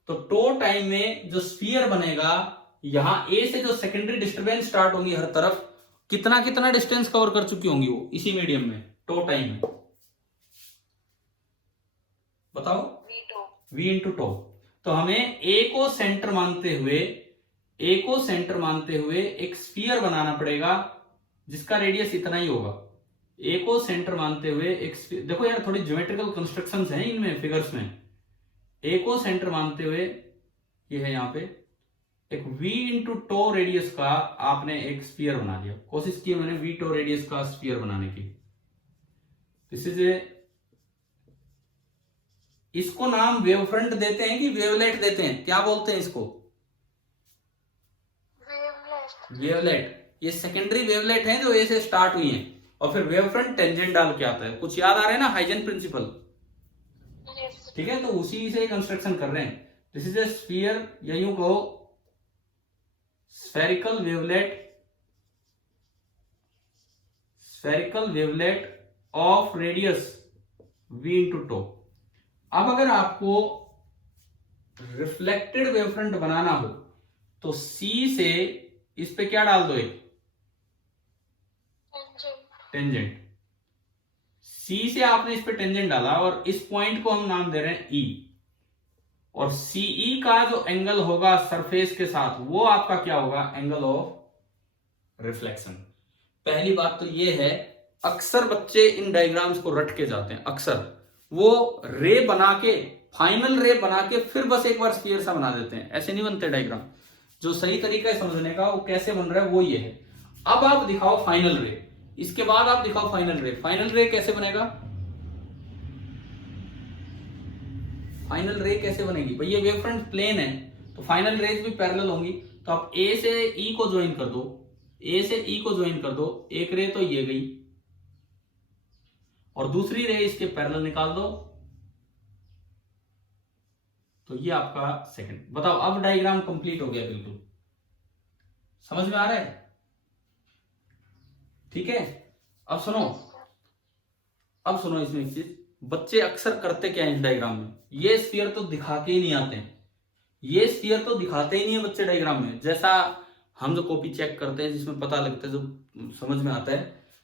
तो टो टाइम में जो स्फीयर बनेगा, यहां ए से जो सेकेंडरी डिस्टरबेंस स्टार्ट होंगी हर तरफ, कितना डिस्टेंस कवर कर चुकी होंगी वो इसी मीडियम में टो टाइम में? बताओ। v into tau. तो हमें ए को सेंटर मानते हुए एक स्फीयर बनाना पड़ेगा जिसका रेडियस इतना ही होगा। ए को सेंटर मानते हुए एक, देखो यार थोड़ी ज्योमेट्रिकल कंस्ट्रक्शंस हैं इनमें, फिगर्स में। ए को सेंटर मानते हुए ये है यहां पे एक v इंटू टो रेडियस का आपने एक स्फीयर बना दिया। कोशिश की मैंने v टो रेडियस का स्फीयर बनाने की। दिस इज ए, इसको नाम वेव फ्रंट देते हैं कि वेवलेट देते हैं? क्या बोलते हैं इसको? वेवलेट। ये सेकेंडरी वेवलेट हैं जो ए से स्टार्ट हुई हैं, और फिर वेव फ्रंट टेंजेंट डाल के आता है। कुछ याद आ रहा है ना हाइजेन प्रिंसिपल? ठीक है, तो उसी से कंस्ट्रक्शन कर रहे हैं। दिस इज ए स्फीयर, या यूं कहो spherical wavelet of radius v into tau. अब अगर आपको रिफ्लेक्टेड वेव फ्रंट बनाना हो तो C से इस पे क्या डाल दो? एक जी। टेंजेंट। सी से आपने इस पे टेंजेंट डाला और इस पॉइंट को हम नाम दे रहे हैं ई, और सीई का जो एंगल होगा सरफेस के साथ वो आपका क्या होगा, एंगल ऑफ रिफ्लेक्शन। पहली बात तो ये है, अक्सर बच्चे इन डायग्राम्स को रट के जाते हैं, अक्सर वो रे बना के, फाइनल रे बना के फिर बस एक बार स्फीयर सा बना देते हैं। ऐसे नहीं बनते डायग्राम। जो सही तरीका है समझने का वो कैसे बन रहा है वो ये है। अब आप दिखाओ फाइनल रे, इसके बाद आप दिखाओ फाइनल रे। फाइनल रे कैसे बनेगा, फाइनल रे कैसे बनेगी भाई, ये वेव फ्रंट प्लेन है तो फाइनल रेज भी पैरेलल होंगी। तो आप ए से ई को ज्वाइन कर दो, ए से ई को ज्वाइन कर दो, एक रे तो ये गई और दूसरी रे इसके पैरेलल निकाल दो, तो ये आपका सेकंड। बताओ अब डायग्राम कंप्लीट हो गया बिल्कुल, समझ में आ रहा है? ठीक है, अब सुनो, अब सुनो इसमें एक चीज, बच्चे अक्सर करते क्या है इस डायग्राम में, ये स्फीयर तो दिखा के ही नहीं आते हैं, ये स्फीयर तो दिखाते ही नहीं है बच्चे डायग्राम में। जैसा हम जो कॉपी चेक करते हैं जिसमें पता लगता है, जो समझ में आता है,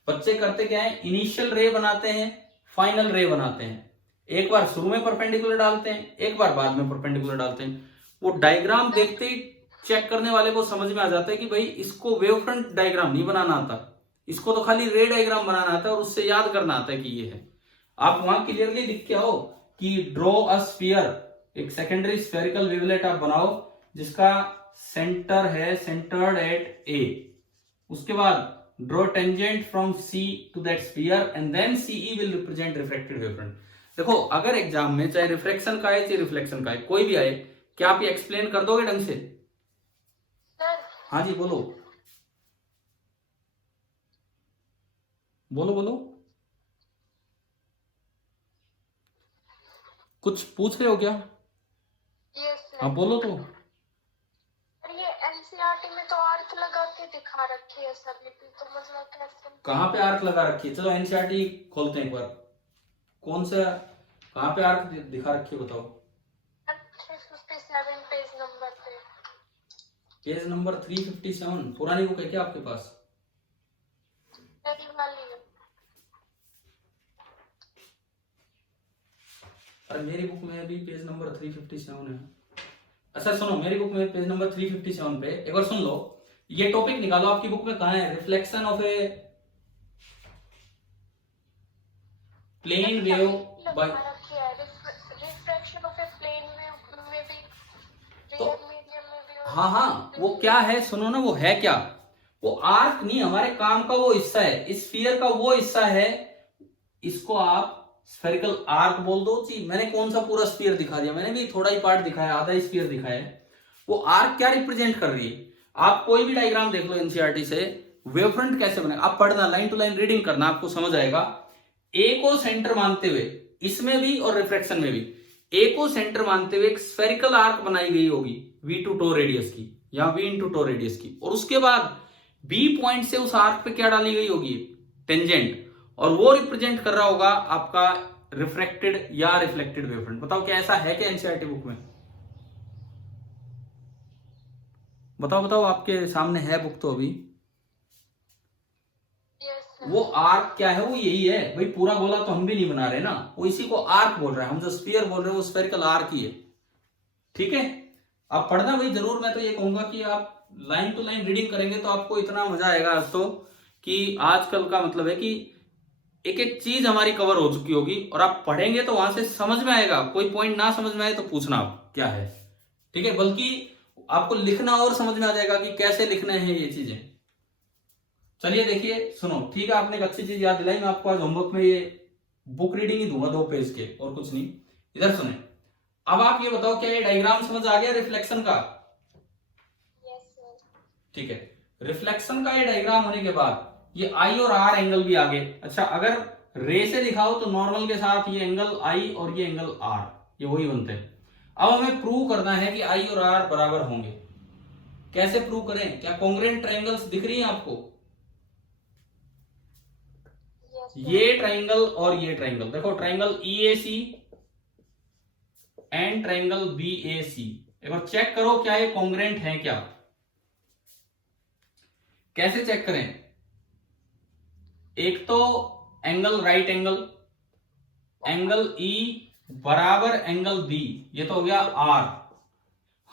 बच्चे करते क्या है, इनिशियल रे बनाते हैं, फाइनल रे बनाते हैं। एक बार शुरू में परपेंडिकुलर डालते हैं, एक बार बाद में परपेंडिकुलर डालते हैं। वो डायग्राम देखते ही चेक करने वाले को समझ में आ जाता है कि भाई इसको वेव फ्रंट डायग्राम नहीं बनाना आता, इसको तो खाली रे डायग्राम बनाना आता है और उससे याद करना आता है कि ये है। आप वहां क्लियरली लिख के आओ कि ड्रॉ अ स्फीयर, एक सेकेंडरी स्फेरिकल वेवलेट आप बनाओ जिसका सेंटर है सेंटर्ड एट ए। उसके बाद draw tangent from C to that sphere and then CE will represent reflected wave front. देखो अगर एग्जाम में चाहे रिफ्लेक्शन का है चाहे रिफ्लेक्शन का है, कोई भी आए, क्या आप ये एक्सप्लेन कर दोगे ढंग से? सर हाँ जी बोलो बोलो बोलो, कुछ पूछ रहे हो क्या? Yes sir. हाँ बोलो तो। सर ये एनसीईआरटी में तो आर्क लगा के दिखा रखी है सर, लेकिन तो मतलब कैसे? कहाँ पे आर्क लगा रखी है? चलो एनसीईआरटी खोलते हैं एक बार, कौन सा, कहाँ पे आर्क दिखा रखी है बताओ। 357 पेज नंबर पे। पेज नंबर 357, पुरानी बुक है क्या आपके पास? नई वाली है। अरे मेरी बुक में भी पेज नंबर 357 है। अच्छा सुनो, मेरी बुक में पेज नंबर 357 पे एक बार सुन लो, ये टॉपिक निकालो आपकी बुक में, कहाँ है? Reflection of a plane wave by, refraction of a plane wave में भी, तो रियल मीडियम में भी। हाँ हाँ, वो क्या है सुनो ना, वो है क्या, वो आर्क नहीं, हमारे काम का वो हिस्सा है, इस स्फीयर का वो हिस्सा है, इसको आप स्फेरिकल आर्क बोल दो जी। मैंने कौन सा पूरा स्फीयर दिखा दिया, मैंने भी थोड़ा ही पार्ट दिखाया, आधा ही स्फीयर दिखाया है। वो आर्क क्या रिप्रेजेंट कर रही है, आप कोई भी डायग्राम देख लो एनसीईआरटी से, वेव फ्रंट कैसे बनेगा आप पढ़ना, लाइन टू लाइन रीडिंग करना, आपको समझ आएगा। ए को सेंटर मानते हुए, इसमें भी और रिफ्लेक्शन में भी, ए को सेंटर मानते हुए एक स्फेरिकल आर्क बनाई गई होगी वी टू टो रेडियस की या वी इंटू टो रेडियस की, और उसके बाद बी पॉइंट से उस आर्क पे क्या डाली गई होगी, टेंजेंट, और वो रिप्रेजेंट कर रहा होगा आपका रिफ्रेक्टेड या रिफ्लेक्टेड वेव फ्रंट। बताओ क्या ऐसा है क्या एनसीईआरटी बुक में? बताओ बताओ, आपके सामने है बुक तो अभी। वो आर्क क्या है, वो यही है भाई, पूरा बोला तो हम भी नहीं बना रहे ना, वो इसी को आर्क बोल रहा है। हम जो स्फीयर बोल रहे हैं वो स्फेरिकल आर्क ही है। ठीक है, आप पढ़ना भाई जरूर। मैं तो ये कहूंगा कि आप लाइन टू लाइन रीडिंग करेंगे तो आपको इतना मजा आएगा आज तो, कि आजकल का मतलब है कि एक एक चीज हमारी कवर हो चुकी होगी और आप पढ़ेंगे तो वहां से समझ में आएगा। कोई पॉइंट ना समझ में आए तो पूछना आप क्या है, ठीक है, बल्कि आपको लिखना और समझ में आ जाएगा कि कैसे लिखने हैं ये चीजें। चलिए देखिए सुनो, ठीक है, आपने एक अच्छी चीज याद दिलाई। मैं आपको आज होमवर्क में ये बुक रीडिंग ही दूंगा 2 पेज के, और कुछ नहीं। इधर सुने, अब आप ये बताओ क्या ये डायग्राम समझ आ गया रिफ्लेक्शन का? Yes sir. ठीक है, रिफ्लेक्शन का ये डायग्राम होने के बाद ये आई और आर एंगल भी आ गए। अच्छा, अगर रे से दिखाओ तो नॉर्मल के साथ ये एंगल आई और ये एंगल आर, ये वही बनते हैं। अब हमें प्रूव करना है कि आई और आर बराबर होंगे। कैसे प्रूव करें? क्या कॉन्ग्रुएंट ट्रायंगल्स दिख रही हैं आपको? ये ट्रायंगल और ये ट्रायंगल, देखो triangle EAC and triangle BAC, एक बार चेक करो क्या ये कॉन्ग्रुएंट है क्या। कैसे चेक करें? एक तो एंगल राइट एंगल ई बराबर एंगल बी, ये तो हो गया आर।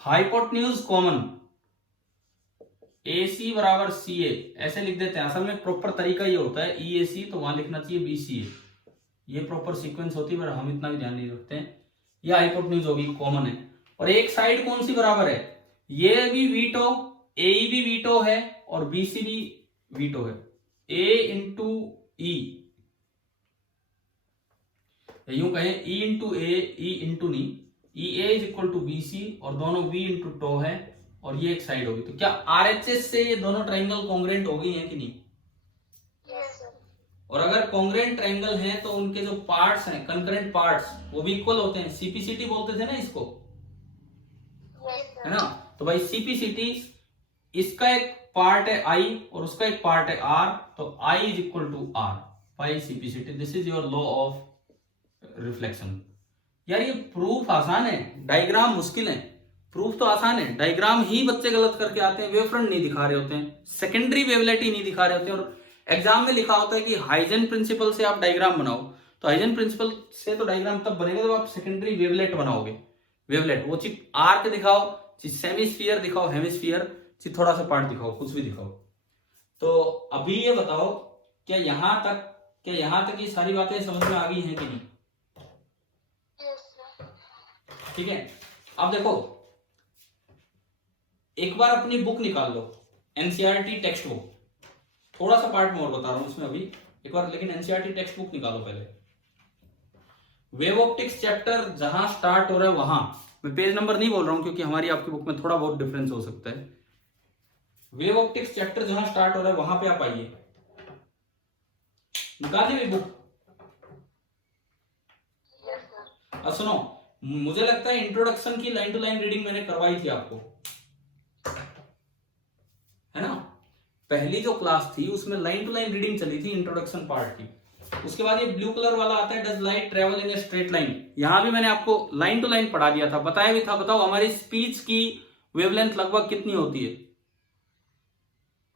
हाइपोटेन्यूज कॉमन ए सी बराबर सी ए, ऐसे लिख देते हैं। असल में प्रॉपर तरीका ये होता है ई ए सी तो वहां लिखना चाहिए बी सी ए, ये प्रॉपर सीक्वेंस होती है, पर हम इतना भी ध्यान नहीं रखते हैं। ये हाइपोटेन्यूज होगी, कॉमन है। और एक साइड कौन सी बराबर है, ये भी वीटो, ए भी वीटो है और बी सी भी वीटो है। ए इंटू ई, यूं कहें E into A, E into नी, E A is equal to B C, और दोनों वी इंटू टो है, और ये एक साइड होगी। तो क्या आरएचएस से ये दोनों ट्राइंगल कॉन्ग्रेंट हो गई हैं कि नहीं? Yes sir. और अगर कॉन्ग्रेंट ट्राइंगल हैं तो उनके जो पार्ट्स हैं, कंकरेंट पार्ट्स, वो भी इक्वल होते हैं। सीपीसीटी बोलते थे ना इसको, यस है ना? तो भाई सीपीसीटी, इसका एक पार्ट है आई और उसका एक पार्ट है आर, तो I is equal to R by CPCT. This is your law of reflection. यार ये प्रूफ आसान है, डायग्राम मुश्किल है। प्रूफ तो आसान है, डायग्राम ही बच्चे गलत करके आते हैं, वेव फ्रंट नहीं दिखा रहे होते हैं, सेकेंडरी वेवलेट ही नहीं दिखा रहे होते हैं। और एग्जाम में लिखा होता है कि हाइजन प्रिंसिपल से आप डायग्राम बनाओ, तो हाइजन प्रिंसिपल से तो डायग्राम तब बनेगा जब आप सेकेंडरी वेवलेट बनाओगे। वेवलेट वो चीज आर्क दिखाओ, चीज सेमीस्फीयर दिखाओ, हेमिस्फीयर, चीज थोड़ा सा पार्ट दिखाओ, कुछ भी दिखाओ। तो अभी ये बताओ, क्या यहां तक ये सारी बातें समझ में आ गई हैं कि नहीं? ठीक है, अब देखो एक बार अपनी बुक निकाल लो, एनसीईआरटी टेक्स्ट बुक। थोड़ा सा पार्ट में और बता रहा हूं इसमें अभी एक बार, लेकिन एनसीईआरटी टेक्स्ट बुक निकालो पहले। वेव ऑप्टिक्स चैप्टर जहां स्टार्ट हो रहा है वहां, मैं पेज नंबर नहीं बोल रहा हूं क्योंकि हमारी आपकी बुक में थोड़ा बहुत डिफरेंस हो सकता है। वेव ऑप्टिक्स चैप्टर जहां स्टार्ट हो रहा है वहां पे आप आइए, निकाल दी बुक। अब सुनो, मुझे लगता है इंट्रोडक्शन की लाइन टू लाइन रीडिंग मैंने करवाई थी आपको, है ना? पहली जो क्लास थी उसमें लाइन टू लाइन रीडिंग चली थी इंट्रोडक्शन पार्ट की। उसके बाद ये ब्लू कलर वाला आता है, does light travel in a straight line. यहां भी मैंने आपको लाइन टू लाइन पढ़ा दिया था, बताया भी था। बताओ हमारी स्पीच की वेवलेंथ लगभग कितनी होती है?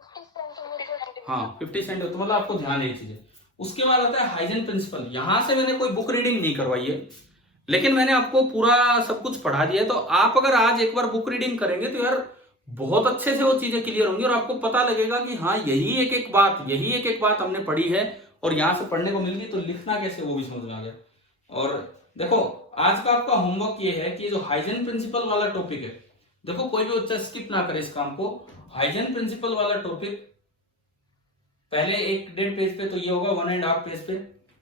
50 सेंटीमीटर। हाँ 50 सेंटीमीटर, तो मतलब आपको ध्यान है ये चीजें। उसके बाद आता है हाइजन प्रिंसिपल। यहां से मैंने कोई बुक रीडिंग नहीं करवाई है, लेकिन मैंने आपको पूरा सब कुछ पढ़ा दिया है। तो आप अगर आज एक बार बुक रीडिंग करेंगे तो यार बहुत अच्छे से वो चीजें क्लियर होंगी और आपको पता लगेगा कि हाँ यही एक एक बात हमने पढ़ी है और यहां से पढ़ने को मिल गई, तो लिखना कैसे वो भी समझ में आ गया। और देखो आज का आपका होमवर्क ये है कि जो हाइजन प्रिंसिपल वाला टॉपिक है, देखो कोई भी बच्चा स्किप ना करे इस काम को। हाइजन प्रिंसिपल वाला टॉपिक पहले 1.5 पेज पे, तो ये होगा 1.5 पेज पे,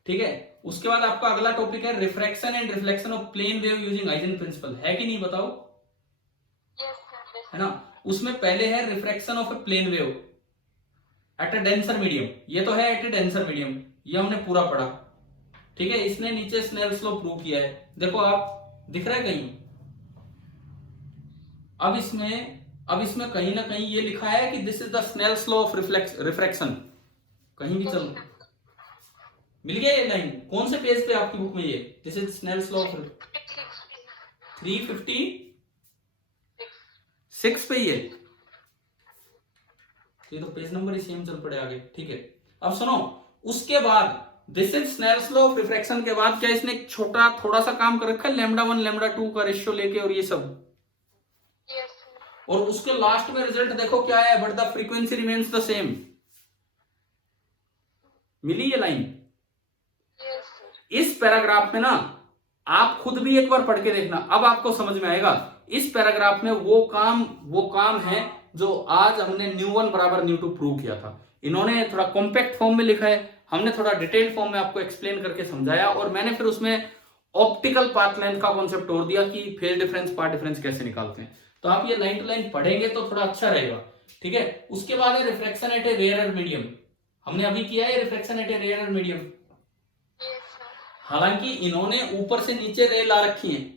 ठीक है। उसके बाद आपका अगला टॉपिक है refraction and reflection of plane wave using Huygens principle, है कि नहीं बताओ? है ना? उसमें पहले है refraction of a plane wave at a denser medium, ये तो है एट ए डेंसर मीडियम, ये हमने पूरा पढ़ा, ठीक है। इसने नीचे स्नेल्स लॉ प्रूव किया है, देखो आप दिख रहा है कहीं? अब इसमें कहीं ना कहीं ये लिखा है कि this is the Snell's law of refraction, कहीं भी चल मिल गया ये लाइन? कौन से पेज पे आपकी बुक में ये this is Snell's law of 356 पे ये तो पेज नंबर ही सेम चल पड़े आगे, ठीक है। अब सुनो, उसके बाद this is Snell's law of refraction के बाद क्या इसने एक छोटा थोड़ा सा काम कर रखा है, λ1 λ2 का रेशियो लेके और ये सब, और उसके लास्ट में रिजल्ट देखो क्या है, but the frequency remains the same. मिली ये लाइन? इस पैराग्राफ में ना आप खुद भी एक बार पढ़ के देखना, अब आपको समझ में आएगा। इस पैराग्राफ में वो काम है जो आज हमने ν1 बराबर ν2 प्रूव किया था। इन्होंने थोड़ा कॉम्पैक्ट फॉर्म में लिखा है, हमने थोड़ा डिटेल्ड फॉर्म में आपको एक्सप्लेन करके समझाया, और मैंने फिर उसमें ऑप्टिकल पाथ लेंथ का कॉन्सेप्ट और दिया कि फेज डिफरेंस पाथ डिफरेंस कैसे निकालते हैं। तो आप ये लाइन टू लाइन पढ़ेंगे तो थोड़ा अच्छा रहेगा, ठीक है। उसके बाद है refraction at A rarer medium, हमने अभी किया है refraction at A rarer medium. हालांकि इन्होंने ऊपर से नीचे रे ला रखी है,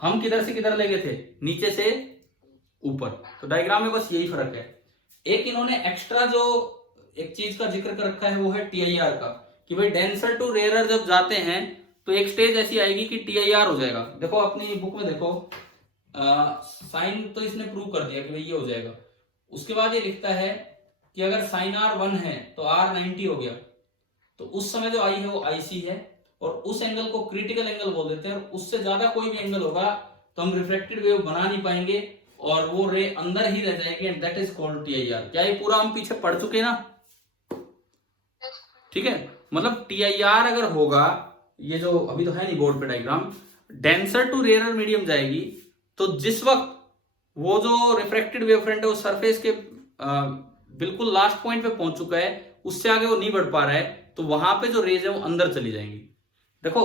हम किधर से किधर ले गए थे, नीचे से ऊपर, तो डायग्राम में बस यही फर्क है। एक इन्होंने एक्स्ट्रा जो एक चीज का जिक्र कर रखा है वो है TIR का, कि भाई डेंसर टू रेयरर जब जाते हैं तो एक स्टेज ऐसी आएगी कि TIR हो जाएगा। देखो अपनी बुक में देखो, साइन तो इसने प्रूव कर दिया कि भाई ये हो जाएगा। उसके बाद ये लिखता है कि अगर साइन R 1 है तो R 90 हो गया, तो उस समय जो आई है वो आईसी है, और उस एंगल को क्रिटिकल एंगल बोल देते हैं, और उससे ज्यादा कोई भी एंगल होगा तो हम रिफ्लेक्टेड वेव बना नहीं पाएंगे और वो रे अंदर ही रह जाएगी, and that is called TIR. क्या ये पूरा हम पीछे पढ़ चुके ना? ठीक है, मतलब टीआईआर अगर होगा, ये जो अभी तो है नहीं बोर्ड पे diagram, denser to rare medium जाएगी, तो जिस वक्त वो जो रिफ्रैक्टेड वेव फ्रंट है वो सरफेस के बिल्कुल लास्ट पॉइंट पे पहुंच चुका है, उससे आगे वो नहीं बढ़ पा रहा है, तो वहां पे जो रेज है वो अंदर चली जाएंगी। देखो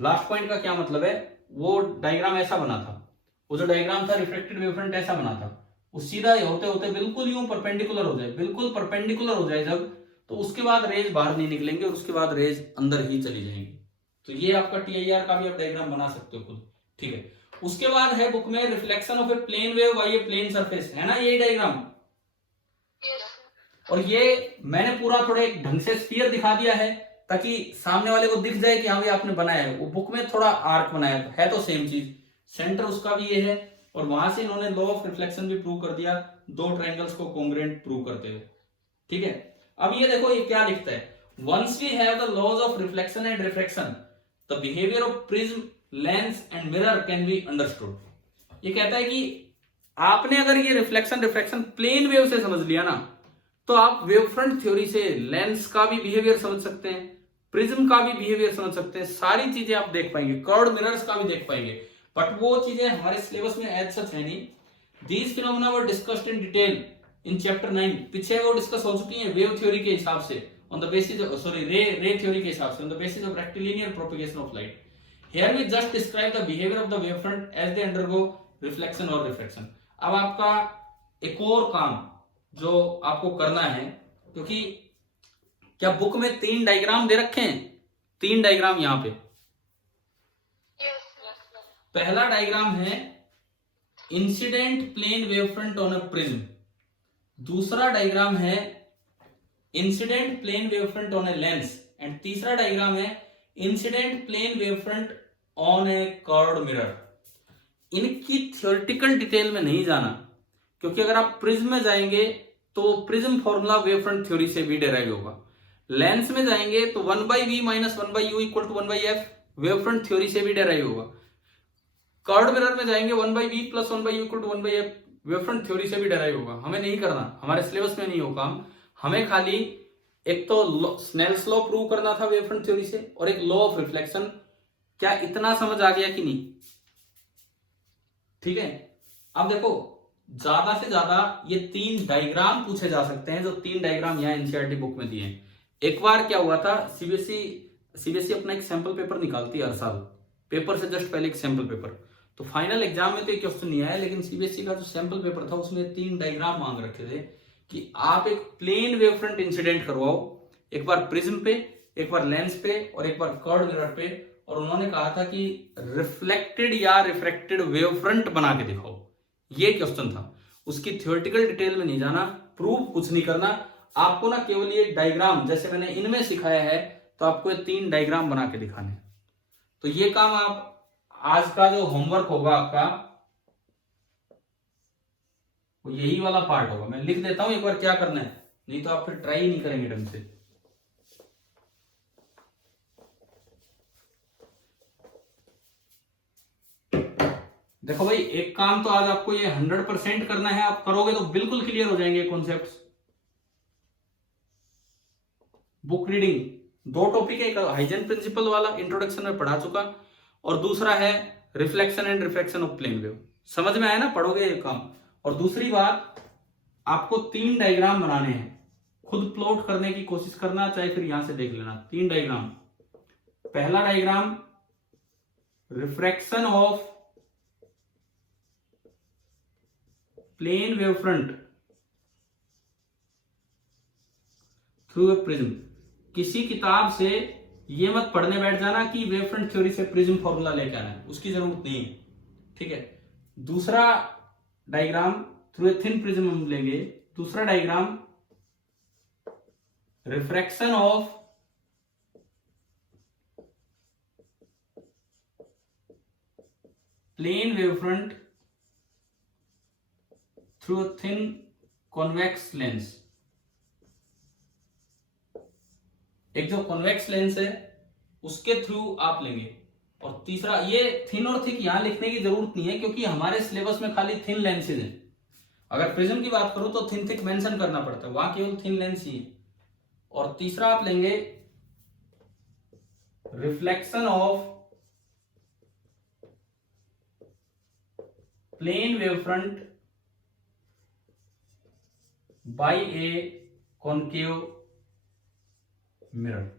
लास्ट पॉइंट का क्या मतलब है, वो डायग्राम ऐसा बना था, वो जो डायग्राम था रिफ्लेक्टेड वेव फ्रंट ऐसा बना था, वो सीधा होते होते बिल्कुल यूं परपेंडिकुलर हो जाए, बिल्कुल परपेंडिकुलर हो जाए जब, तो उसके बाद रेज बाहर नहीं निकलेंगे और उसके बाद रेज अंदर ही चली जाएंगी। तो ये आपका टीआईआर का भी आप डायग्राम बना सकते हो खुद। ठीक है, उसके बाद है बुक में reflection of a plane wave by a plane surface, है ना यही डायग्राम। और ये मैंने पूरा थोड़े ढंग से स्फीयर दिखा दिया है ताकि सामने वाले को दिख जाए कि हाँ भाई आपने बनाया है। वो बुक में थोड़ा आर्क बनाया है तो सेम चीज, सेंटर उसका भी ये है, और वहां से इन्होंने लॉ ऑफ रिफ्लेक्शन भी प्रूव कर दिया, दो ट्रायंगल्स को कॉन्ग्रुएंट प्रूव करते हुए। ठीक है, अब ये देखो ये क्या लिखता है, once we have the laws of reflection and refraction the behaviour of prism lens and mirror can be understood. ये कहता है कि आपने अगर ये रिफ्लेक्शन रिफ्रैक्शन प्लेन वेव से समझ लिया ना, तो आप वेव फ्रंट थ्योरी से लेंस का भी बिहेवियर समझ सकते हैं, प्रिज्म का भी बिहेवियर समझ सकते हैं, सारी चीजें आप देख पाएंगे, कर्व्ड मिरर्स का भी देख पाएंगे। बट वो चीजें हमारे सिलेबस में एज सच है नहीं। These phenomena were discussed in detail in chapter 9, पीछे वो डिस्कस हो चुकी है वेव थ्योरी के हिसाब से, on the basis sorry ray theory के हिसाब से, on the basis of rectilinear propagation of light. Here we just describe the behaviour of the wave front as they undergo reflection और रिफ्रैक्शन। अब आपका एक और काम जो आपको करना है, क्योंकि क्या बुक में 3 डायग्राम दे रखे हैं, 3 डायग्राम यहां पे। पहला डायग्राम है incident plane wave front on a prism, दूसरा डायग्राम है incident plane wave front on a lens, and तीसरा डायग्राम है incident plane wave front on a curved mirror. इनकी थ्योरेटिकल डिटेल में नहीं जाना, क्योंकि अगर आप प्रिज्म में जाएंगे तो prism formula wave front theory से भी डेराइव होगा, लेंस में जाएंगे तो 1/v minus 1/u equal to 1/f wave front theory से भी डेराइव होगा, कर्व्ड मिरर में जाएंगे 1/v plus 1/u equal to 1/f wave front theory से भी डेराइव होगा। हमें नहीं करना, हमारे सिलेबस में नहीं हो काम, हमें खाली एक तो स्नेल्स लॉ प्रूव करना था वेव फ्रंट थ्योरी से, और एक लॉ ऑफ रिफ्लेक्शन। क्या इतना समझ आ गया कि नहीं? ठीक है, अब देखो ज्यादा से ज्यादा ये 3 डायग्राम पूछे जा सकते हैं, जो 3 डायग्राम यहाँ एनसीईआरटी बुक में दिए हैं। एक बार क्या हुआ था, सीबीएसई अपना एक सैंपल पेपर निकालती है हर साल, पेपर से जस्ट पहले एक सैंपल पेपर, तो फाइनल एग्जाम में तो एक क्वेश्चन नहीं आया, लेकिन सीबीएसई का जो सैंपल पेपर था उसमें 3 डायग्राम मांग रखे थे कि आप एक प्लेन वेव फ्रंट इंसिडेंट करवाओ, एक बार प्रिज्म पे, एक बार लेंस पे, और एक बार कर्व्ड मिरर पे, और उन्होंने कहा था कि रिफ्लेक्टेड या रिफ्रैक्टेड वेव फ्रंट बना के दिखाओ। ये क्वेश्चन था, उसकी थ्योरेटिकल डिटेल में नहीं जाना, प्रूफ कुछ नहीं करना, आपको ना केवल ये डायग्राम जैसे मैंने इनमें सिखाया है, तो आपको ये 3 डायग्राम बना के दिखाने। तो ये काम आप आज का जो होमवर्क होगा आपका, वो यही वाला पार्ट होगा। मैं लिख देता हूं एक बार क्या करना है, नहीं तो आप फिर ट्राई ही नहीं करेंगे ढंग से। देखो भाई, एक काम तो आज आपको ये 100% करना है, आप करोगे तो बिल्कुल क्लियर हो जाएंगे कॉन्सेप्ट्स। बुक रीडिंग 2 टॉपिक है, एक हाइजेन प्रिंसिपल वाला इंट्रोडक्शन में पढ़ा चुका, और दूसरा है reflection and refraction of plane wave. समझ में आया ना, पढ़ोगे ये काम। और दूसरी बात, आपको 3 डायग्राम बनाने हैं, खुद प्लॉट करने की कोशिश करना, चाहे फिर यहां से देख लेना। 3 डायग्राम, पहला diagram refraction of plane wave front through a prism. किसी किताब से ये मत पढ़ने बैठ जाना कि वेव फ्रंट थ्योरी से प्रिज्म फॉर्मूला लेकर आना है, उसकी जरूरत नहीं है। ठीक है, दूसरा diagram through a thin prism हम लेंगे। दूसरा diagram refraction of plane wave front through a thin convex lens। एक जो कॉन्वेक्स लेंस है उसके थ्रू आप लेंगे। और तीसरा, ये थिन और थिक यहां लिखने की जरूरत नहीं है क्योंकि हमारे सिलेबस में खाली थिन लेंसेज है। अगर प्रिज्म की बात करूं तो थिन थिक मेंशन करना पड़ता है, वहां केवल थिन लेंस ही है। और तीसरा आप लेंगे reflection of plane wave front by a concave mirror.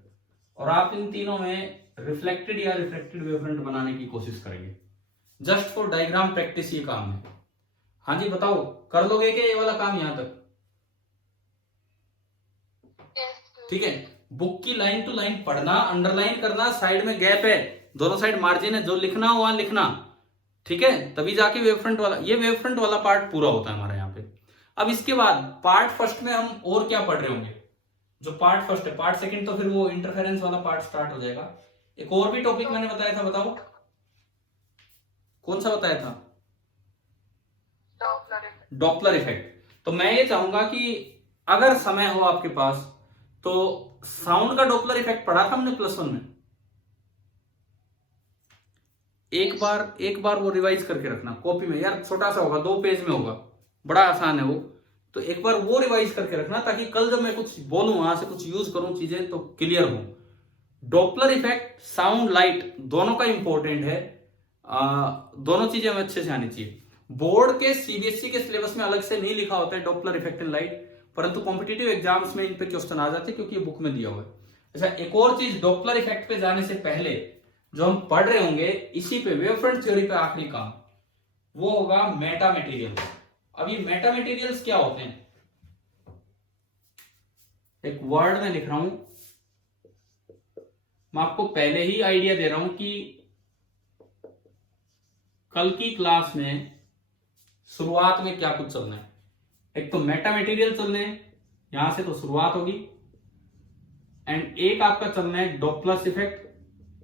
और आप इन तीनों में रिफ्लेक्टेड या रिफ्लेक्टेड वेवफ्रंट बनाने की कोशिश करेंगे। जस्ट फॉर डायग्राम प्रैक्टिस ये काम है। हाँ जी बताओ, कर लोगे क्या ये वाला काम यहां तक? ठीक है, बुक की लाइन टू लाइन पढ़ना, अंडरलाइन करना, साइड में गैप है, दोनों साइड मार्जिन है, जो लिखना हो वहां लिखना। ठीक है, तभी जाके वेवफ्रंट वाला, ये वेवफ्रंट वाला पार्ट पूरा होता है हमारे यहाँ पे। अब इसके बाद पार्ट फर्स्ट में हम और क्या पढ़ रहे होंगे? जो पार्ट फर्स्ट है, पार्ट सेकंड तो फिर वो इंटरफेरेंस वाला पार्ट स्टार्ट हो जाएगा। एक और भी टॉपिक मैंने बताया था, बताओ कौन सा बताया था? Doppler effect. तो मैं ये चाहूंगा कि अगर समय हो आपके पास तो साउंड का डॉपलर इफेक्ट पढ़ा था हमने +1 में। एक बार वो रिवाइज करके रखना कॉपी में, यार छोटा सा होगा, 2 पेज में होगा, बड़ा आसान है वो। तो एक बार वो रिवाइज करके रखना ताकि कल जब मैं कुछ बोलूं, वहां से कुछ यूज करूं चीजें तो क्लियर हो। डॉपलर इफेक्ट, साउंड, लाइट दोनों का इंपॉर्टेंट है। दोनों चीजें हमें अच्छे से आनी चाहिए। बोर्ड के सीबीएसई के सिलेबस में अलग से नहीं लिखा होता है डॉपलर इफेक्ट एंड लाइट, परंतु कॉम्पिटिटिव एग्जाम्स में इन पे क्वेश्चन आ जाते हैं क्योंकि ये बुक में दिया हुआ है। ऐसा एक और चीज, डॉपलर इफेक्ट पे जाने से पहले जो हम पढ़ रहे होंगे इसी पे, वेवफ्रंट थ्योरी पे आखिरी काम, वो होगा मेटा मटेरियल। अब ये मेटा मटेरियल्स क्या होते हैं? एक वर्ड में लिख रहा हूं, मैं आपको पहले ही आइडिया दे रहा हूं कि कल की क्लास में शुरुआत में क्या कुछ चलना है। एक तो मेटा मटेरियल चलने हैं, यहां से तो शुरुआत होगी, एंड एक आपका चलना है डॉपलर इफेक्ट,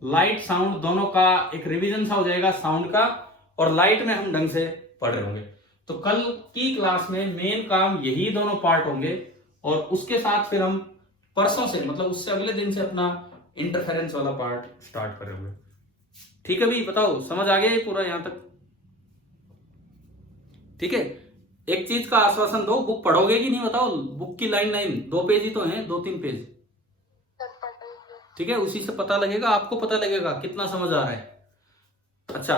लाइट साउंड दोनों का एक रिवीजन सा हो जाएगा साउंड का, और लाइट में हम ढंग से पढ़ रहे होंगे। तो कल की क्लास में मेन काम यही दोनों पार्ट होंगे, और उसके साथ फिर हम परसों से, मतलब उससे अगले दिन से अपना इंटरफेरेंस वाला पार्ट स्टार्ट करेंगे। ठीक है भाई, बताओ समझ आ गया ये पूरा यहां तक? ठीक है, एक चीज का आश्वासन दो, बुक पढ़ोगे कि नहीं बताओ? बुक की लाइन 2 पेज ही तो हैं, 2-3 पेज। ठीक है, उसी से पता लगेगा, आपको पता लगेगा कितना समझ आ रहा है। अच्छा,